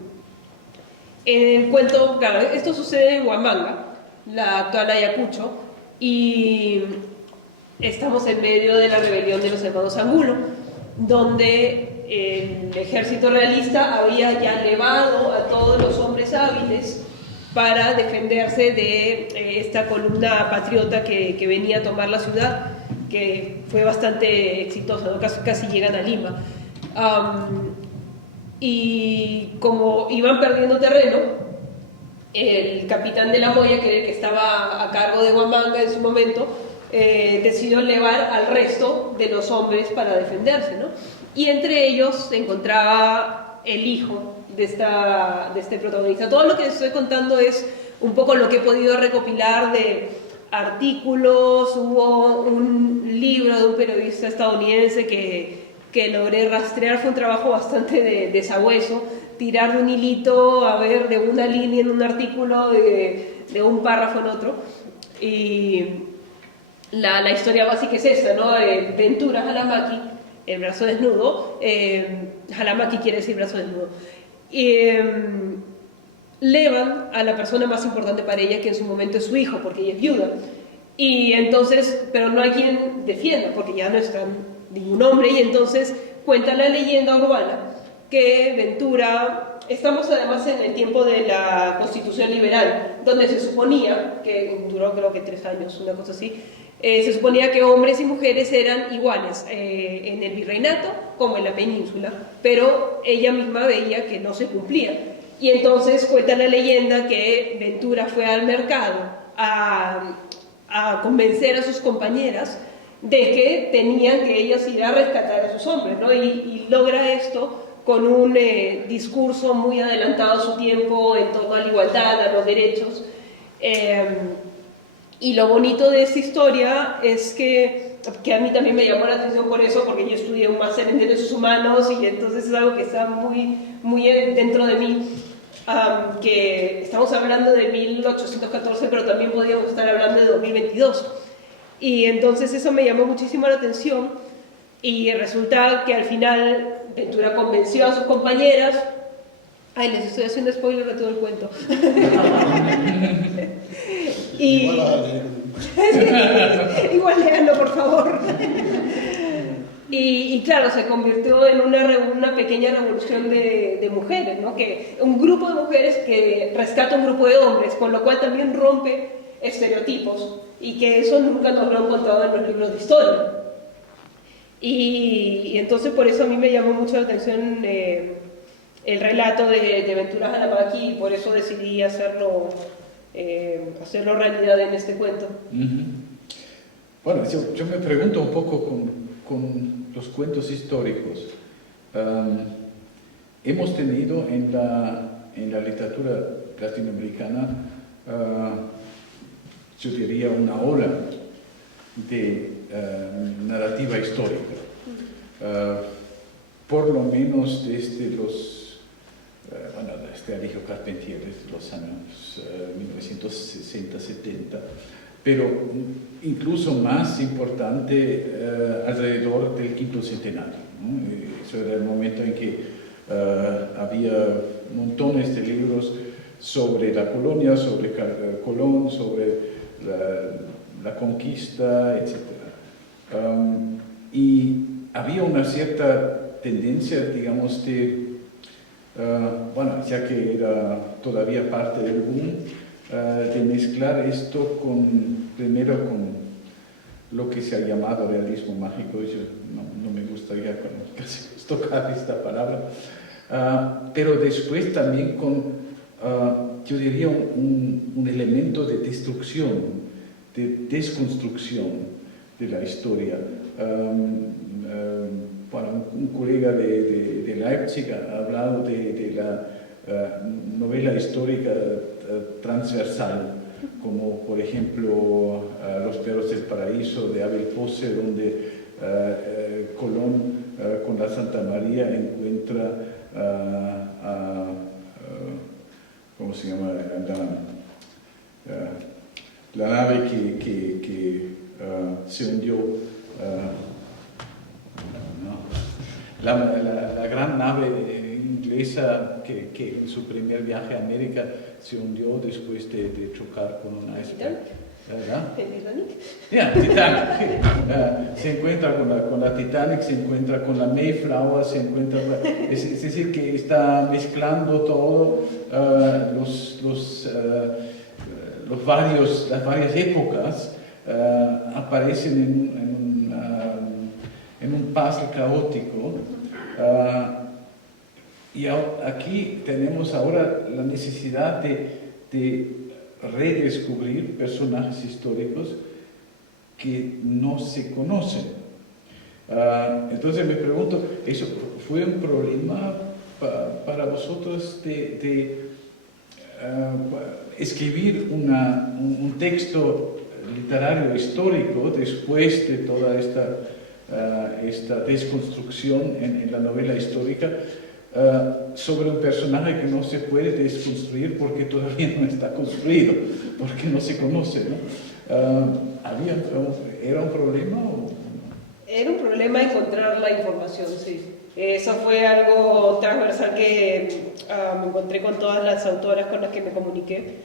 el cuento, claro, esto sucede en Huamanga, la actual Ayacucho, y estamos en medio de la rebelión de los hermanos Angulo, donde el ejército realista había ya levado a todos los hombres hábiles para defenderse de esta columna patriota que venía a tomar la ciudad, que fue bastante exitosa, ¿no? Casi llegan a Lima. Y como iban perdiendo terreno, el capitán de la Moya, que estaba a cargo de Huamanga en su momento, decidió elevar al resto de los hombres para defenderse, ¿no? Y entre ellos se encontraba el hijo de este protagonista. Todo lo que les estoy contando es un poco lo que he podido recopilar de artículos. Hubo un libro de un periodista estadounidense que logré rastrear, fue un trabajo bastante de sabueso, tirar de un hilito, a ver, de una línea en un artículo, de un párrafo en otro. Y la historia básica es esta, ¿no? Ventura Jalamaki, el brazo desnudo, Jalamaki quiere decir brazo desnudo, levan a la persona más importante para ella, que en su momento es su hijo, porque ella es viuda. Y entonces, pero no hay quien defienda, porque ya no está ningún hombre, y entonces cuenta la leyenda urbana que Ventura, estamos además en el tiempo de la Constitución Liberal, donde se suponía, que duró creo que 3 años, una cosa así, se suponía que hombres y mujeres eran iguales en el virreinato como en la península, pero ella misma veía que no se cumplía. Y entonces cuenta la leyenda que Ventura fue al mercado a convencer a sus compañeras de que tenían que ellas ir a rescatar a sus hombres, ¿no? Y logra esto con un discurso muy adelantado a su tiempo en torno a la igualdad, a los derechos. Y lo bonito de esta historia es que a mí también me llamó la atención por eso, porque yo estudié un máster en Derechos Humanos y entonces es algo que está muy, muy dentro de mí. Que estamos hablando de 1814, pero también podríamos estar hablando de 2022. Y entonces eso me llamó muchísimo la atención y resulta que al final Ventura convenció a sus compañeras. Ay, les estoy haciendo spoiler de todo el cuento. Igual léanlo, por favor. Y claro, se convirtió en una pequeña revolución de mujeres, ¿no? Que un grupo de mujeres que rescata un grupo de hombres, con lo cual también rompe estereotipos, y que eso nunca nos lo han contado en los libros de historia. Y entonces por eso a mí me llamó mucho la atención el relato de Ventura Jalamaki, y por eso decidí hacerlo realidad en este cuento. Bueno, yo me pregunto un poco con los cuentos históricos. Hemos tenido en en la literatura latinoamericana, yo diría una ola de narrativa histórica, por lo menos desde los, desde Alejandro Carpentier, desde los años 1960-70, pero incluso más importante alrededor del quinto centenario, ¿no? Eso era el momento en que había montones de libros sobre la colonia, sobre Colón, sobre la conquista, etc. Y había una cierta tendencia, digamos, ya que era todavía parte del boom, de mezclar esto primero con lo que se ha llamado realismo mágico. Yo no me gustaría casi tocar esta palabra, pero después también con, yo diría, un elemento de destrucción, de desconstrucción de la historia. Un colega de Leipzig ha hablado de la novela histórica transversal, como por ejemplo Los perros del paraíso de Abel Posse, donde Colón con la Santa María encuentra ¿cómo se llama? La nave que se hundió, la gran nave inglesa que en su primer viaje a América se hundió después de chocar con un iceberg. ¿El Titanic? Titanic. Se encuentra con la Titanic, se encuentra con la Mayflower, se encuentra... Es decir, que está mezclando todo, las varias épocas aparecen en un puzzle caótico. Y aquí tenemos ahora la necesidad de redescubrir personajes históricos que no se conocen. Entonces me pregunto, ¿eso fue un problema para vosotros de escribir un texto literario histórico después de toda esta desconstrucción en la novela histórica, sobre un personaje que no se puede desconstruir porque todavía no está construido, porque no se conoce, ¿no? ¿Era un problema? Era un problema encontrar la información, sí. Eso fue algo transversal que me encontré con todas las autoras con las que me comuniqué.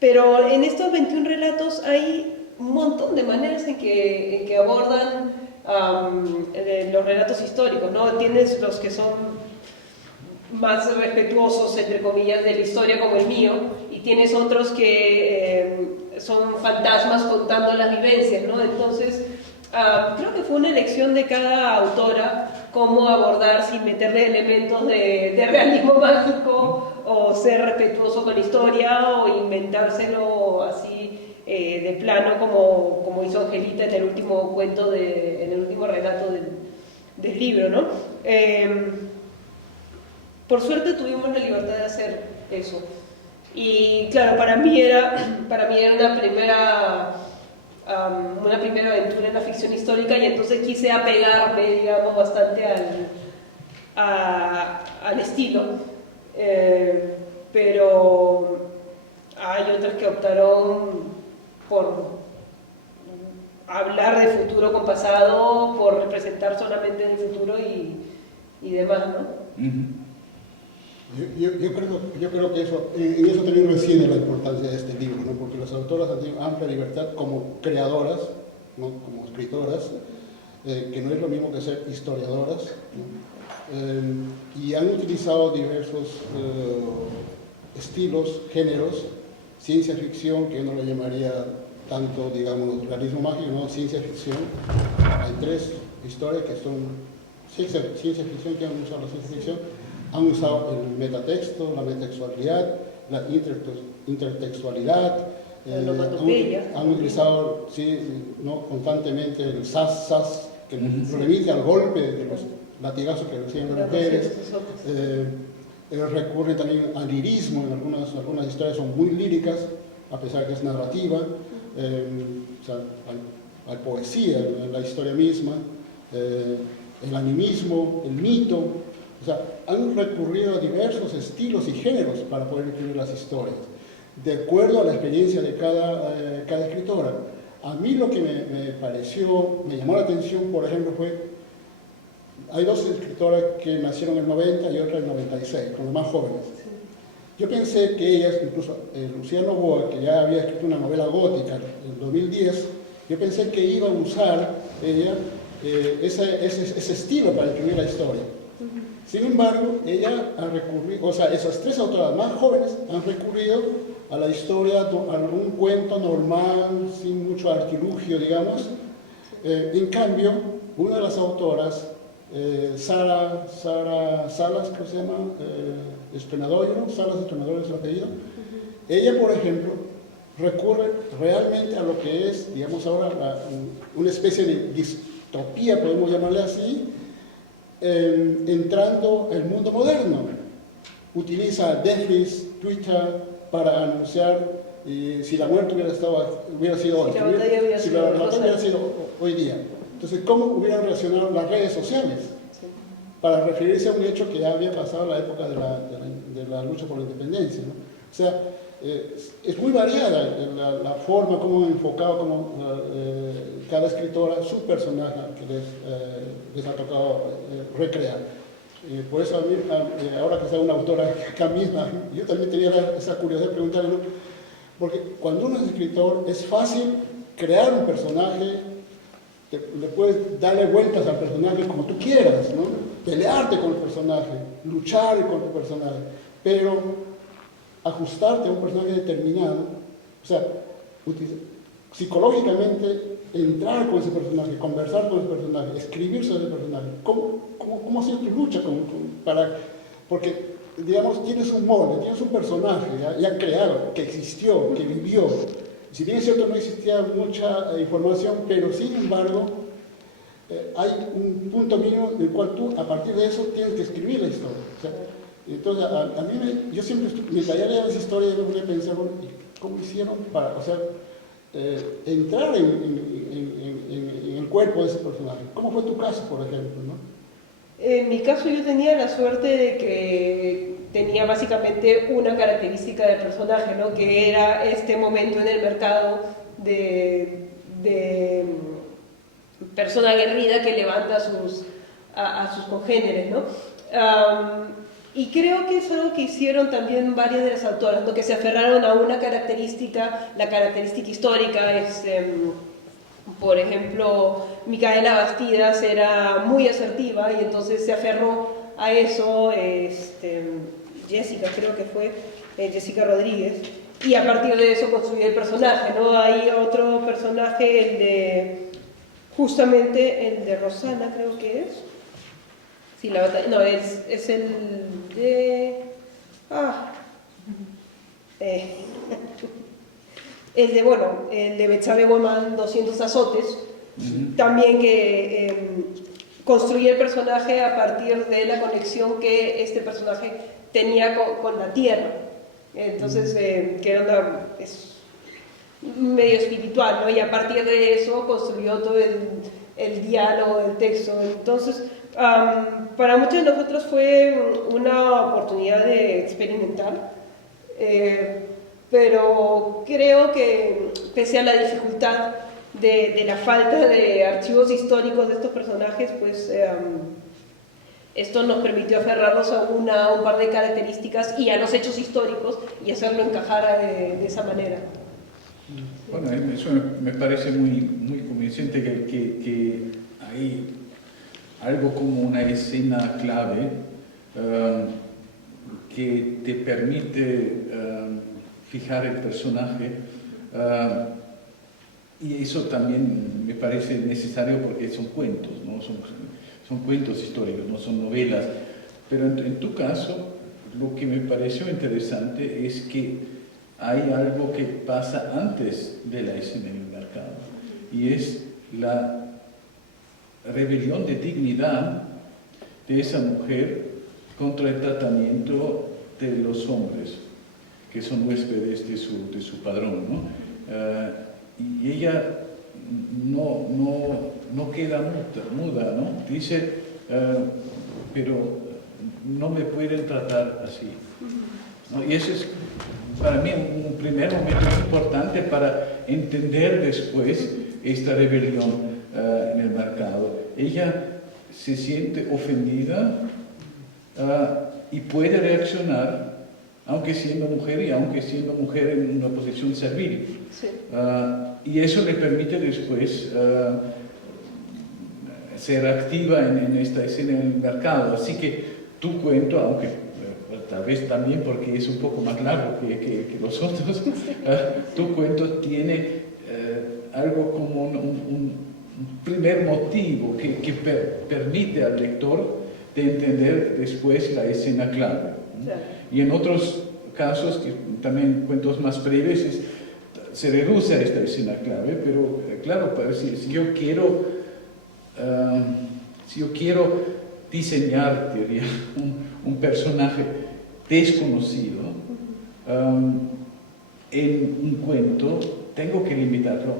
Pero en estos 21 relatos hay un montón de maneras en que abordan los relatos históricos, ¿no? Tienes los que son más respetuosos, entre comillas, de la historia, como el mío, y tienes otros que son fantasmas contando las vivencias, ¿no? Entonces, creo que fue una elección de cada autora cómo abordar sin meterle elementos de realismo mágico o ser respetuoso con la historia o inventárselo así de plano como hizo Angelita en el último cuento, en el último relato del libro, ¿no? Por suerte tuvimos la libertad de hacer eso. Y claro, para mí era una primera aventura en la ficción histórica, y entonces quise apegarme, digamos, bastante al estilo. Pero hay otras que optaron por hablar de futuro con pasado, por representar solamente el futuro y demás, ¿no? Yo creo que en eso también reside la importancia de este libro, ¿no? Porque las autoras han tenido amplia libertad como creadoras, ¿no? Como escritoras, que no es lo mismo que ser historiadoras, ¿no? Y han utilizado diversos estilos, géneros, ciencia ficción, que yo no le llamaría tanto, digamos, realismo mágico, no, ciencia ficción. Hay tres historias que son ciencia ficción, que han usado la ciencia ficción. Han usado el metatexto, la metatextualidad, la intertextualidad, han utilizado, sí, ¿no? Constantemente el sas, que remite al golpe latigazo que reciben las mujeres. Recurre también al lirismo, en algunas historias son muy líricas, a pesar de que es narrativa. O sea, hay poesía en la historia misma, el animismo, el mito. O sea, han recurrido a diversos estilos y géneros para poder escribir las historias, de acuerdo a la experiencia de cada escritora. A mí lo que me llamó la atención, por ejemplo, hay dos escritoras que nacieron en el 90 y otra en el 96, con los más jóvenes. Yo pensé que ellas, incluso Luciano Boa, que ya había escrito una novela gótica en 2010, yo pensé que iba a usar ella ese estilo para escribir la historia. Sin embargo, ella ha recurrido, o sea, esas tres autoras más jóvenes han recurrido a la historia, a un cuento normal, sin mucho artilugio, digamos. En cambio, una de las autoras, Sara Salas, ¿cómo se llama? Estrenadoiro, Salas Estrenadoiro es el apellido. Ella, por ejemplo, recurre realmente a lo que es, digamos ahora, una especie de distopía, podemos llamarle así, entrando el mundo moderno. Utiliza Deathlist, Twitter, para anunciar si la muerte hubiera sido hoy, si la batalla hubiera sido hoy día. Entonces, ¿cómo hubieran reaccionado las redes sociales? Sí. Para referirse a un hecho que ya había pasado en la época de la lucha por la independencia, ¿no? O sea, es muy variada la forma como han enfocado cada escritora su personaje que les ha tocado recrear. Por eso a mí, ahora que sea una autora acá misma, yo también tenía esa curiosidad de preguntarle, ¿no? Porque cuando uno es escritor es fácil crear un personaje, le puedes darle vueltas al personaje como tú quieras, ¿no? Pelearte con el personaje, luchar con tu personaje, pero ajustarte a un personaje determinado, o sea, psicológicamente entrar con ese personaje, conversar con ese personaje, escribir sobre ese personaje. ¿Cómo ha sido tu lucha porque, digamos, tienes un molde, tienes un personaje ya creado, que existió, que vivió. Si bien es cierto, no existía mucha información, pero sin embargo, hay un punto mínimo en el cual tú, a partir de eso, tienes que escribir la historia. O sea, entonces, a mí, yo siempre, mientras ya leía esa historia, yo me ponía a pensar, bueno, ¿cómo hicieron para, entrar en el cuerpo de ese personaje? ¿Cómo fue tu caso, por ejemplo, no? En mi caso, yo tenía la suerte de que tenía básicamente una característica del personaje, ¿no? Que era este momento en el mercado de persona aguerrida que levanta a sus congéneres, ¿no? Y creo que es algo que hicieron también varias de las autoras, ¿no? Que se aferraron a una característica, la característica histórica es... por ejemplo, Micaela Bastidas era muy asertiva y entonces se aferró a eso, Jessica, creo que fue, Jessica Rodríguez, y a partir de eso construyó el personaje, ¿no? Hay otro personaje, justamente el de Rosana, creo que es. Sí, la batalla, no, es el de... el de Betsabe Woman, 200 azotes, también que construye el personaje a partir de la conexión que este personaje tenía con la tierra. Entonces, que era es medio espiritual, ¿no? Y a partir de eso construyó todo el diálogo del texto. Entonces, para muchos de nosotros fue una oportunidad de experimentar. Pero creo que pese a la dificultad de la falta de archivos históricos de estos personajes, pues esto nos permitió aferrarnos a un par de características y a los hechos históricos y hacerlo encajar de esa manera. Bueno, eso me parece muy convincente que hay algo como una escena clave que te permite fijar el personaje, y eso también me parece necesario porque son cuentos, ¿no? Son cuentos históricos, no son novelas. Pero en tu caso, lo que me pareció interesante es que hay algo que pasa antes de la escena en el mercado, y es la rebelión de dignidad de esa mujer contra el tratamiento de los hombres, que son huéspedes de su padrón, ¿no? Y ella no queda muda, ¿no? Dice, pero no me pueden tratar así, ¿no? Y eso es para mí un primer momento importante para entender después esta rebelión en el mercado. Ella se siente ofendida y puede reaccionar, aunque siendo mujer y aunque siendo mujer en una posición servil. Sí. Y eso le permite después ser activa en esta escena en el mercado. Así que tu cuento, aunque tal vez también porque es un poco más largo que los otros, tu cuento tiene algo como un primer motivo que permite al lector de entender después la escena clave. Claro. Y en otros casos, que también cuentos más breves, se reduce a esta escena clave, pero claro, si yo quiero diseñar, diría, un personaje desconocido en un cuento, tengo que limitarlo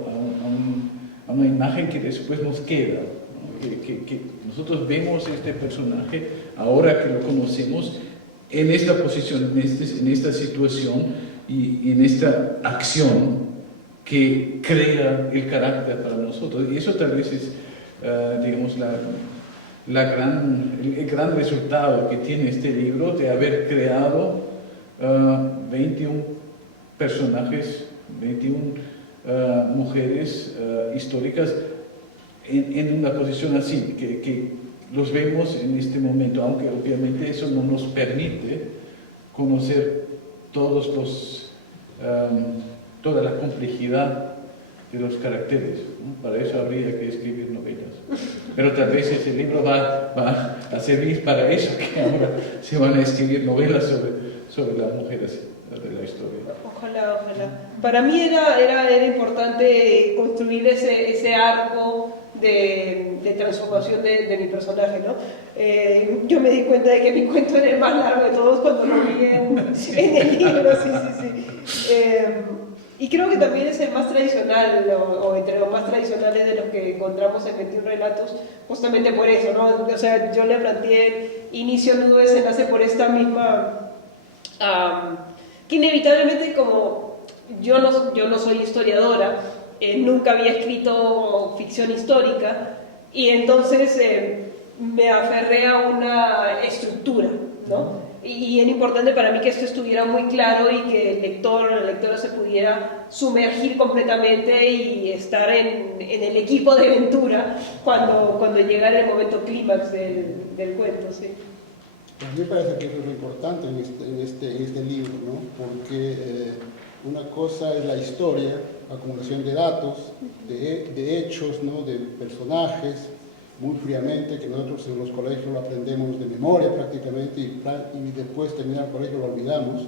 a una imagen que después nos queda, ¿no? Que nosotros vemos este personaje, ahora que lo conocemos, en esta posición, en esta situación y en esta acción que crea el carácter para nosotros. Y eso tal vez es, digamos, el gran resultado que tiene este libro de haber creado 21 personajes, 21 mujeres históricas en una posición así, que los vemos en este momento, aunque obviamente eso no nos permite conocer toda la complejidad de los caracteres, ¿no? Para eso habría que escribir novelas. Pero tal vez ese libro va a servir para eso, que ahora se van a escribir novelas sobre las mujeres de la historia. Ojalá, ojalá. Para mí era importante construir ese arco de transformación de mi personaje, ¿no? Yo me di cuenta de que mi cuento era el más largo de todos cuando lo vi en el libro, sí. Y creo que también es el más tradicional, o entre los más tradicionales de los que encontramos en 21 relatos, justamente por eso, ¿no? O sea, yo le planteé inicio, nudo, desenlace por esta misma... que inevitablemente, como yo no soy historiadora, nunca había escrito ficción histórica, y entonces me aferré a una estructura, ¿no? Y era importante para mí que esto estuviera muy claro y que el lector o la lectora se pudiera sumergir completamente y estar en el equipo de aventura cuando llegara el momento clímax del cuento, ¿sí? A mí me parece que eso es lo importante en este libro, ¿no? Porque una cosa es la historia, acumulación de datos, de hechos, ¿no? De personajes, muy fríamente, que nosotros en los colegios lo aprendemos de memoria prácticamente y después de terminar el colegio lo olvidamos.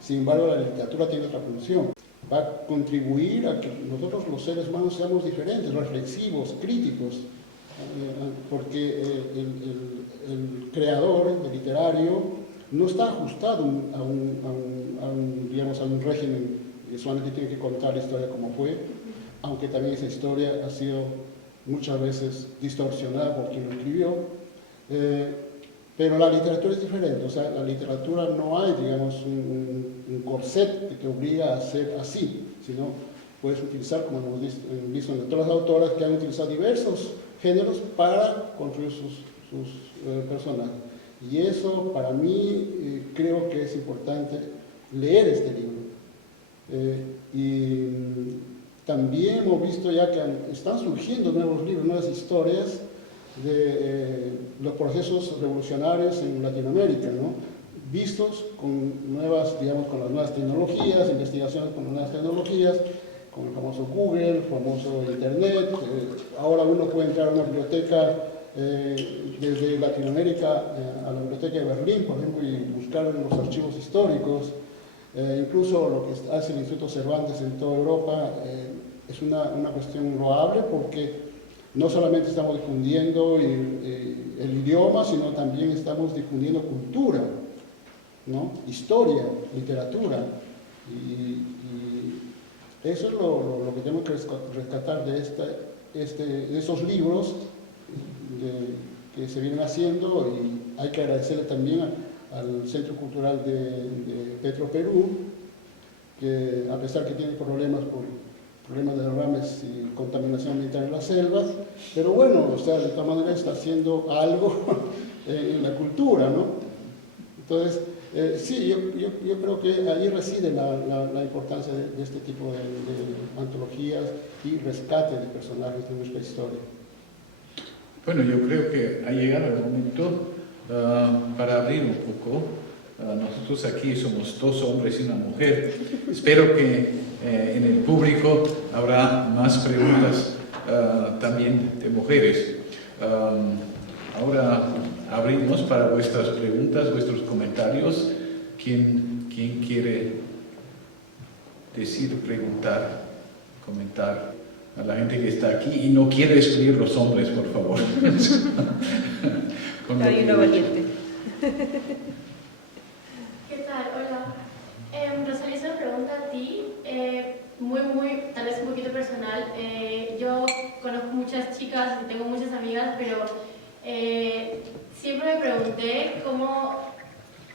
Sin embargo, la literatura tiene otra función. Va a contribuir a que nosotros los seres humanos seamos diferentes, reflexivos, críticos, porque el creador, el literario, no está ajustado a un régimen que solamente tiene que contar la historia como fue, aunque también esa historia ha sido muchas veces distorsionada por quien lo escribió, pero la literatura es diferente. O sea, la literatura no hay, digamos, un corset que te obliga a ser así, sino puedes utilizar, como hemos visto en otras autoras, que han utilizado diversos géneros para construir sus personajes. Y eso, para mí, creo que es importante leer este libro. Y también hemos visto ya que están surgiendo nuevos libros, nuevas historias de los procesos revolucionarios en Latinoamérica, ¿no? Vistos con con las nuevas tecnologías, investigaciones con las nuevas tecnologías, con el famoso Google, el famoso Internet. Ahora uno puede entrar a una biblioteca desde Latinoamérica a la biblioteca de Berlín, por ejemplo, y buscar en los archivos históricos. Incluso lo que hace el Instituto Cervantes en toda Europa es una cuestión loable, porque no solamente estamos difundiendo el idioma, sino también estamos difundiendo cultura, ¿no? Historia, literatura. Y eso es lo que tenemos que rescatar de esos libros que se vienen haciendo, y hay que agradecerle también al Centro Cultural de Petro Perú, que a pesar que tiene problemas de derrames y contaminación ambiental en las selvas, pero bueno, o sea, de todas maneras está haciendo algo en la cultura, ¿no? Entonces, sí, yo creo que ahí reside la importancia de este tipo de antologías y rescate de personajes de nuestra historia. Bueno, yo creo que ha llegado el momento para abrir un poco. Nosotros aquí somos 2 hombres y una mujer. Espero que en el público habrá más preguntas también de mujeres. Ahora abrimos para vuestras preguntas, vuestros comentarios. ¿Quién quiere decir, preguntar, comentar? A la gente que está aquí, y no quiere excluir los hombres, por favor. Hay una valiente. ¿Qué tal? Hola. Rosalía, una pregunta a ti, tal vez un poquito personal. Yo conozco muchas chicas y tengo muchas amigas, pero siempre me pregunté cómo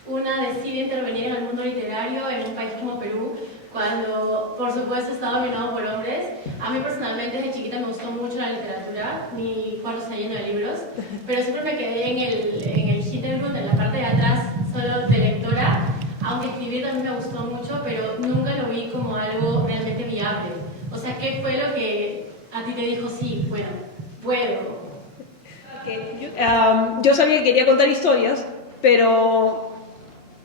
una decide intervenir en el mundo literario en un país como Perú, cuando por supuesto está dominado por hombres. A mí personalmente desde chiquita me gustó mucho la literatura, mi cuarto está lleno de libros, pero siempre me quedé en el Hintergrund, en la parte de atrás, solo de lectora, aunque escribir también me gustó mucho, pero nunca lo vi como algo realmente viable. O sea, ¿qué fue lo que a ti te dijo, sí, bueno, puedo? Yo sabía que quería contar historias, pero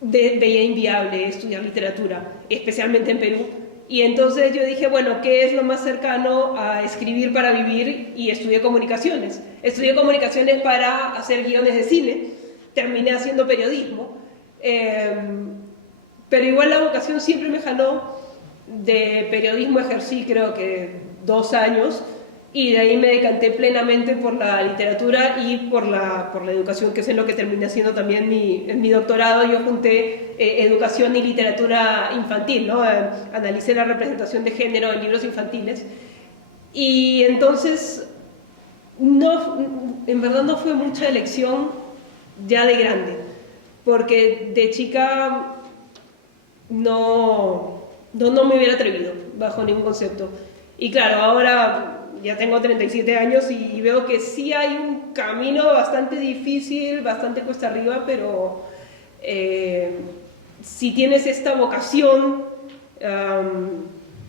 veía inviable estudiar literatura, especialmente en Perú. Y entonces yo dije, bueno, ¿qué es lo más cercano a escribir para vivir? Y estudié comunicaciones. Estudié comunicaciones para hacer guiones de cine. Terminé haciendo periodismo. Pero igual la vocación siempre me jaló. De periodismo ejercí creo que 2 años. Y de ahí me decanté plenamente por la literatura y por la educación, que es en lo que terminé haciendo también en mi doctorado. Yo junté educación y literatura infantil, ¿no? Analicé la representación de género en libros infantiles. Y entonces, en verdad no fue mucha elección ya de grande, porque de chica no me hubiera atrevido bajo ningún concepto. Y claro, ahora ya tengo 37 años y veo que sí hay un camino bastante difícil, bastante cuesta arriba, pero si tienes esta vocación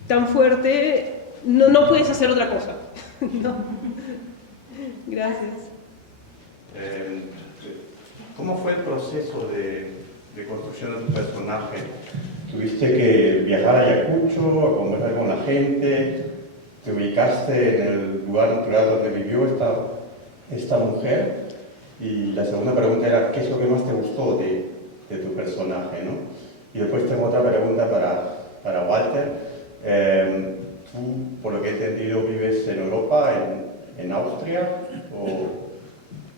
tan fuerte, no puedes hacer otra cosa. No. Gracias. ¿Cómo fue el proceso de construcción de tu personaje? ¿Tuviste que viajar a Ayacucho, a conversar con la gente? ¿Te ubicaste en el lugar natural donde vivió esta mujer? Y la segunda pregunta era, ¿qué es lo que más te gustó de tu personaje, ¿no? Y después tengo otra pregunta para Walter. Tú, por lo que he entendido, vives en Europa, en Austria,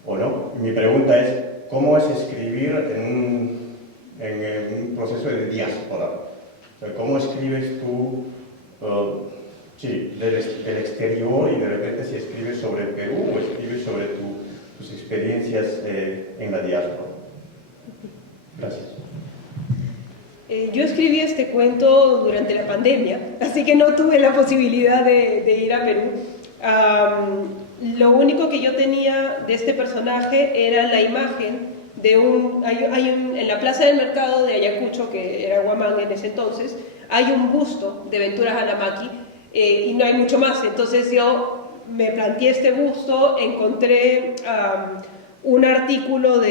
o no. Y mi pregunta es, ¿cómo es escribir en un proceso de diáspora? O sea, ¿cómo escribes tú del exterior, y de repente si escribes sobre Perú o escribes sobre tus experiencias en la diáspora? Gracias. Yo escribí este cuento durante la pandemia, así que no tuve la posibilidad de ir a Perú. Lo único que yo tenía de este personaje era la imagen de en la plaza del mercado de Ayacucho, que era Huamán en ese entonces, hay un busto de Ventura Halamaki, y no hay mucho más. Entonces yo me planteé este busto, encontré un artículo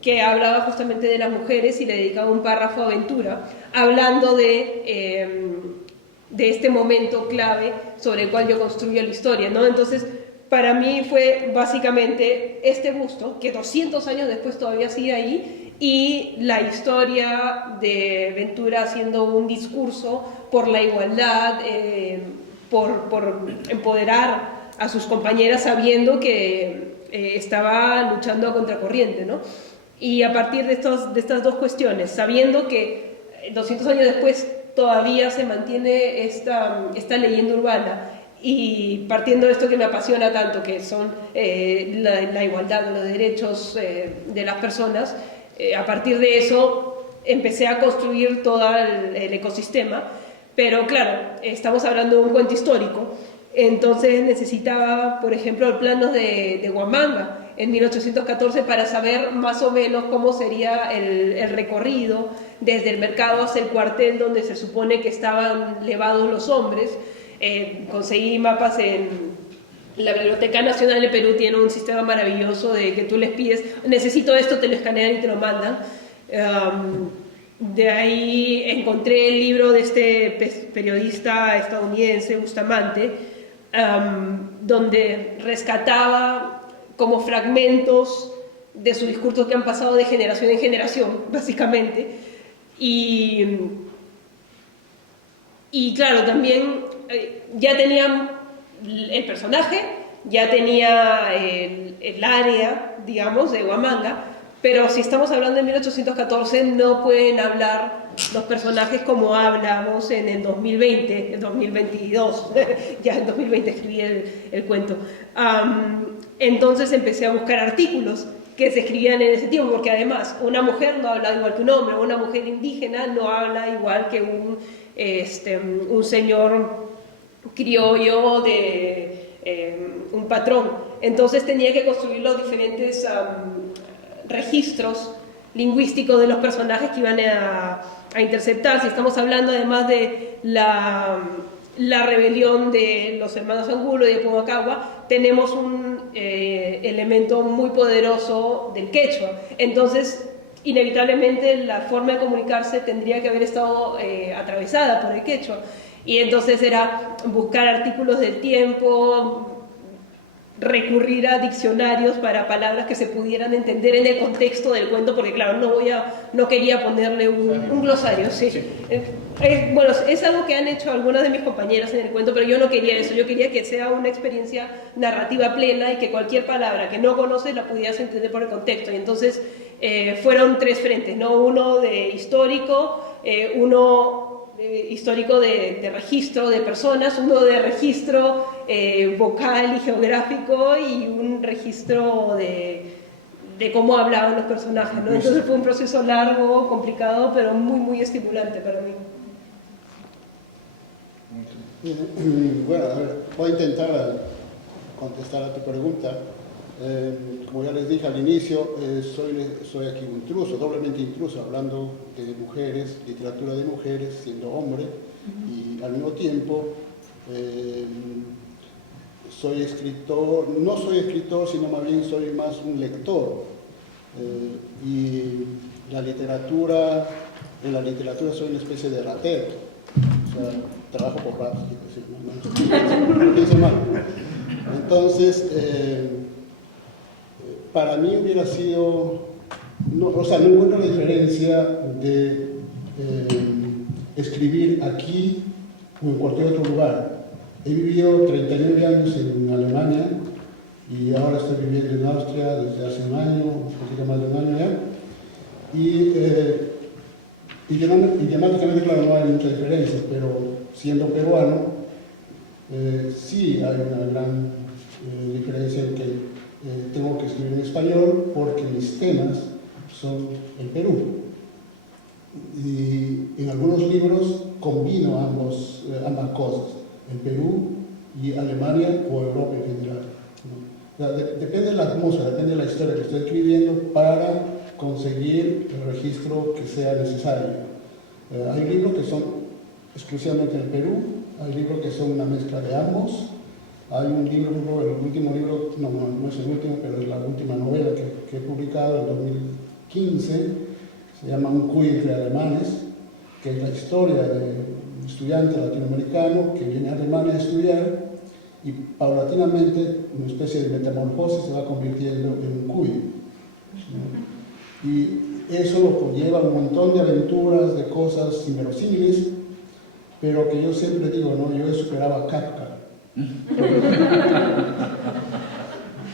que hablaba justamente de las mujeres y le dedicaba un párrafo a Ventura, hablando de este momento clave sobre el cual yo construyo la historia, ¿no? Entonces, para mí fue básicamente este busto, que 200 años después todavía sigue ahí, y la historia de Ventura haciendo un discurso por la igualdad, por empoderar a sus compañeras sabiendo que estaba luchando a contracorriente, ¿no? Y a partir de estas dos cuestiones, sabiendo que 200 años después todavía se mantiene esta leyenda urbana, y partiendo de esto que me apasiona tanto, que son la igualdad, los derechos de las personas, a partir de eso empecé a construir todo el ecosistema. Pero claro, estamos hablando de un cuento histórico, entonces necesitaba, por ejemplo, el plano de Huamanga en 1814 para saber más o menos cómo sería el recorrido desde el mercado hasta el cuartel donde se supone que estaban levados los hombres. Conseguí mapas en la Biblioteca Nacional de Perú, tiene un sistema maravilloso de que tú les pides, necesito esto, te lo escanean y te lo mandan. De ahí encontré el libro de este periodista estadounidense, Bustamante, donde rescataba como fragmentos de su discurso que han pasado de generación en generación, básicamente. Y claro, también ya tenía el personaje, ya tenía el área, digamos, de Huamanga, pero si estamos hablando de 1814 no pueden hablar los personajes como hablamos en el 2020, el 2022, ya en 2020 escribí el cuento. Entonces empecé a buscar artículos que se escribían en ese tiempo, porque además una mujer no habla igual que un hombre, una mujer indígena no habla igual que un señor criollo de un patrón. Entonces tenía que construir los diferentes registros lingüísticos de los personajes que iban a interceptar. Si estamos hablando además de la rebelión de los hermanos Angulo y de Pumacahua, tenemos un elemento muy poderoso del quechua. Entonces, inevitablemente la forma de comunicarse tendría que haber estado atravesada por el quechua. Y entonces era buscar artículos del tiempo, recurrir a diccionarios para palabras que se pudieran entender en el contexto del cuento, porque claro, no quería ponerle un glosario, sí. Bueno, es algo que han hecho algunas de mis compañeras en el cuento, pero yo no quería eso, yo quería que sea una experiencia narrativa plena y que cualquier palabra que no conoces la pudieras entender por el contexto. Y entonces fueron tres frentes, ¿no? Uno de histórico, uno histórico de registro de personas, uno de registro vocal y geográfico y un registro de cómo hablaban los personajes, ¿no? Entonces fue un proceso largo, complicado, pero muy, muy estimulante para mí. Bueno, a ver, voy a intentar contestar a tu pregunta. Como ya les dije al inicio, soy aquí un intruso, doblemente intruso, hablando de mujeres, literatura de mujeres, siendo hombre, y al mismo tiempo soy escritor, no soy escritor, sino más bien soy más un lector. Y en la literatura soy una especie de ratero, o sea, trabajo por ratos, no pienso mal. Entonces, para mí hubiera sido, no encuentro la diferencia de escribir aquí o en cualquier otro lugar. He vivido 39 años en Alemania y ahora estoy viviendo en Austria desde hace un año, un poquito más de un año ya. Y idiomáticamente, claro, no hay mucha diferencia, pero siendo peruano, sí hay una gran diferencia en que tengo que escribir en español porque mis temas son el Perú. Y en algunos libros combino ambas cosas, el Perú y Alemania o Europa en general, ¿no? O sea, depende de la atmósfera, depende de la historia que estoy escribiendo para conseguir el registro que sea necesario. Hay libros que son exclusivamente del Perú, hay libros que son una mezcla de ambos. Hay un libro, el último libro, no es el último, pero es la última novela que he publicado en 2015, se llama Un cuy entre alemanes, que es la historia de un estudiante latinoamericano que viene a Alemania a estudiar y paulatinamente, una especie de metamorfosis, se va convirtiendo en un cuy, ¿no? Y eso lo conlleva un montón de aventuras, de cosas inverosímiles, pero que yo siempre digo, no, yo he superado a Kafka.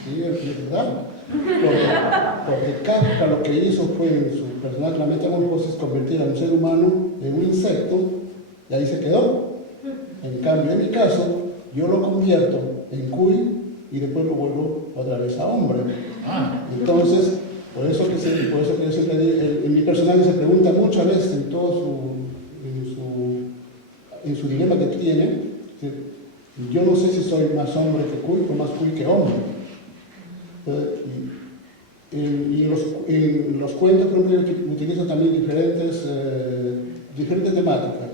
Sí, es verdad. Porque Kafka lo que hizo fue, en su personaje La Metamorfosis, convertir a un ser humano en un insecto, y ahí se quedó. En cambio, en mi caso, yo lo convierto en cuy y después lo vuelvo otra vez a hombre. Entonces, por eso que yo siempre digo, en mi personaje se pregunta muchas veces en todo en su dilema que tiene, yo no sé si soy más hombre que cuy o más cuy que hombre. Y en los cuentos, por ejemplo, yo utilizo también diferentes temáticas,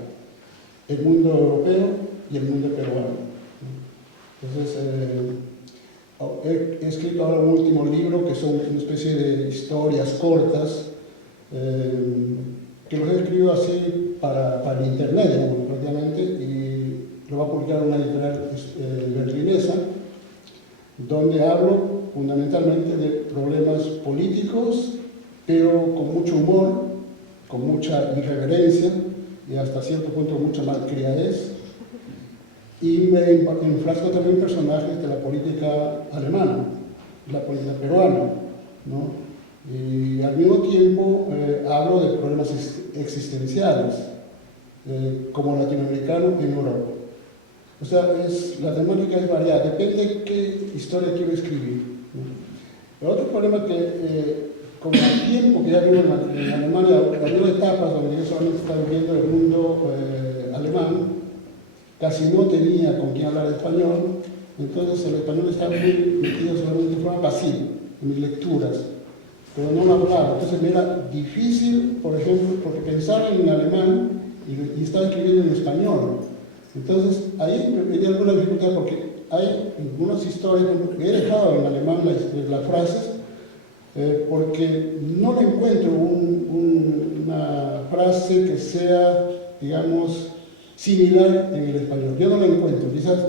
el mundo europeo y el mundo peruano. Entonces, he escrito ahora un último libro que son una especie de historias cortas, que los he escrito así para el internet, digamos, prácticamente, y lo va a publicar una editorial berlinesa, donde hablo fundamentalmente de problemas políticos, pero con mucho humor, con mucha irreverencia y hasta cierto punto mucha malcriadez. Y me enfrasco también en personajes de la política alemana, la política peruana, ¿no? Y al mismo tiempo hablo de problemas existenciales, como latinoamericano en Europa. O sea, la temática es variada, depende de qué historia quiero escribir, ¿no? El otro problema que, con el tiempo que ya vivo en Alemania, las etapas donde yo solamente estaba viviendo el mundo alemán, casi no tenía con quién hablar español, entonces el español estaba muy metido solamente de forma pasiva, en mis lecturas, pero no lo hablaba. Entonces me era difícil, por ejemplo, porque pensaba en alemán y estaba escribiendo en español. Entonces ahí me venía alguna dificultad porque hay algunas historias que he dejado en alemán las frases, porque no le encuentro una frase que sea, digamos, similar en el español. Yo no la encuentro, quizás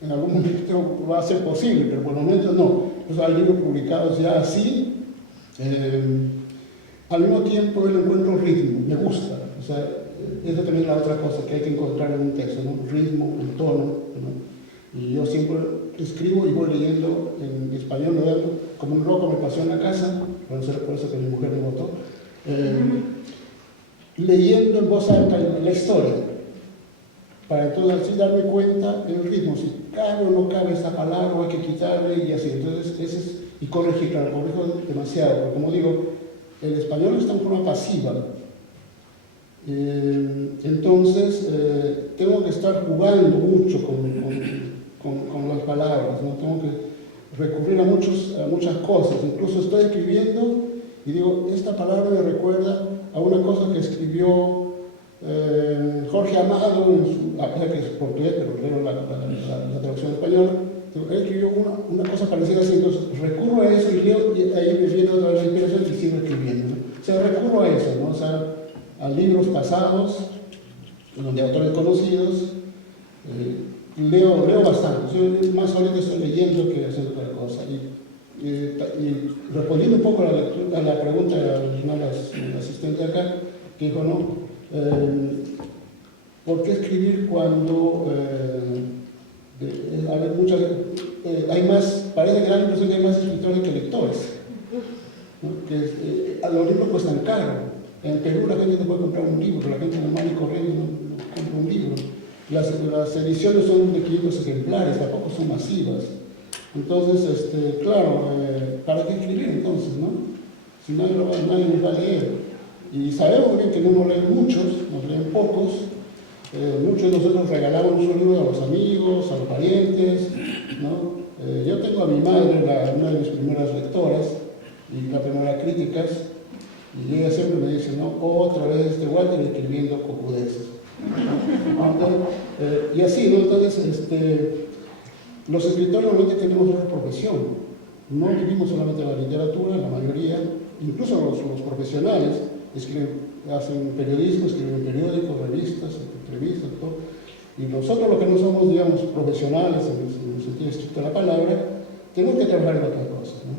en algún momento va a ser posible, pero por el momento no. Entonces hay libros publicados ya así. Al mismo tiempo yo le encuentro ritmo, me gusta. O sea, eso también es la otra cosa que hay que encontrar en un texto, ¿no? Un ritmo, un tono, ¿no? Y yo siempre escribo y voy leyendo en español, ¿no? Como un loco me pasó en la casa, por eso que mi mujer me votó, leyendo en voz alta la historia, para entonces así darme cuenta del ritmo, si cabe o no cabe esta palabra, o hay que quitarle y así. Entonces, y corregir, claro, corrijo demasiado, porque como digo, el español está en forma pasiva. Entonces, tengo que estar jugando mucho con las palabras, ¿no? Tengo que recurrir a muchas cosas. Incluso estoy escribiendo y digo, esta palabra me recuerda a una cosa que escribió Jorge Amado, a pesar que es portugués, pero leo la traducción española. Él escribió una cosa parecida así, entonces recurro a eso y leo, y ahí me viene otra vez la inspiración y sigo escribiendo, ¿no? O sea, recurro a eso, ¿no? O sea, a libros pasados, de autores conocidos, leo bastante. Yo más ahorita estoy leyendo que haciendo otra cosa. Y respondiendo un poco a la pregunta de una de las asistentes acá, que dijo, ¿no? ¿Por qué escribir cuando parece que da la impresión que hay más escritores que lectores, ¿no? Que los libros cuestan caro. En Perú la gente no puede comprar un libro, la gente normal y corriente no compra un libro. Las ediciones son de 500 ejemplares, tampoco son masivas. Entonces, claro, ¿para qué escribir entonces, no? Si nadie nos va a leer. Y sabemos bien que no nos leen muchos, nos leen pocos. Muchos de nosotros regalamos nuestros libros a los amigos, a los parientes, ¿no? Yo tengo a mi madre, una de mis primeras lectoras, y la primera críticas, y ella siempre me dice, ¿no? Otra vez Walter escribiendo cojudeces. Y así, ¿no? Entonces, los escritores normalmente tenemos una profesión. No vivimos solamente de la literatura, la mayoría, incluso los profesionales, hacen periodismo, escriben periódicos, revistas, entrevistas, todo. Y nosotros, los que no somos, digamos, profesionales en el sentido estricto de la palabra, tenemos que trabajar en otras cosas, ¿no?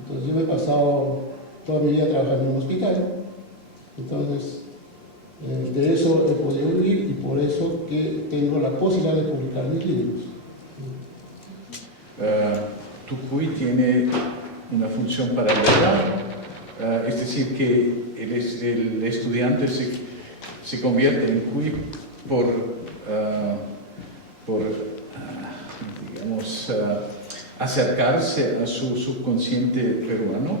Entonces yo me he pasado toda mi vida trabajando en un hospital. Entonces, De eso he podido vivir y por eso que tengo la posibilidad de publicar mis libros. Tu CUI tiene una función paralela, es decir, que el estudiante se convierte en CUI por digamos, acercarse a su subconsciente peruano,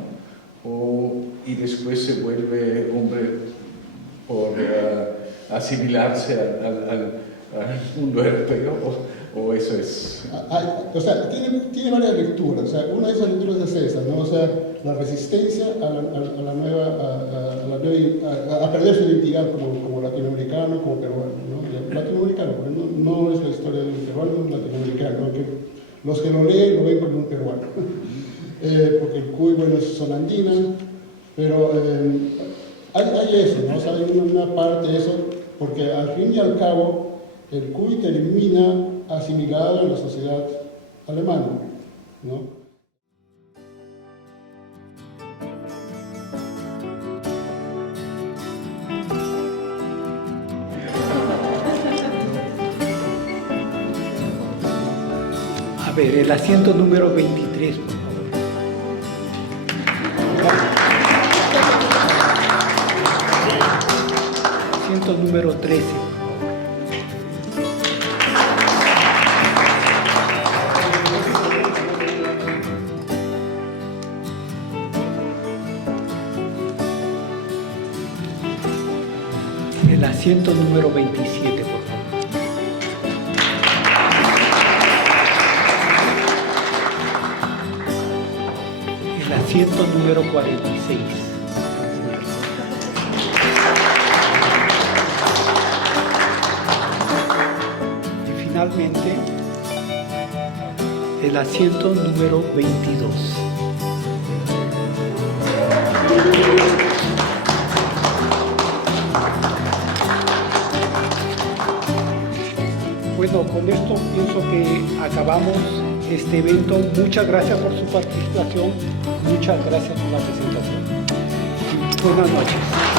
y después se vuelve hombre por asimilarse al mundo europeo, o eso es... O sea, tiene varias lecturas. O sea, una de esas lecturas es esa, ¿no? O sea, la resistencia a perder su identidad como latinoamericano, como peruano, ¿no? Latinoamericano, porque no es la historia de un peruano, es un latinoamericano, aunque los que lo leen lo ven como un peruano. Porque el CUI, bueno, son andinas, pero hay eso, ¿no? O sea, hay una parte de eso, porque al fin y al cabo el CUI termina asimilado en la sociedad alemana, ¿no? A ver, el asiento número 23, por favor. Asiento número 13, por favor. El asiento número 27, por favor. El asiento número 46. Y finalmente, el asiento número 22. Bueno, con esto pienso que acabamos este evento. Muchas gracias por su participación, muchas gracias por la presentación. Buenas noches.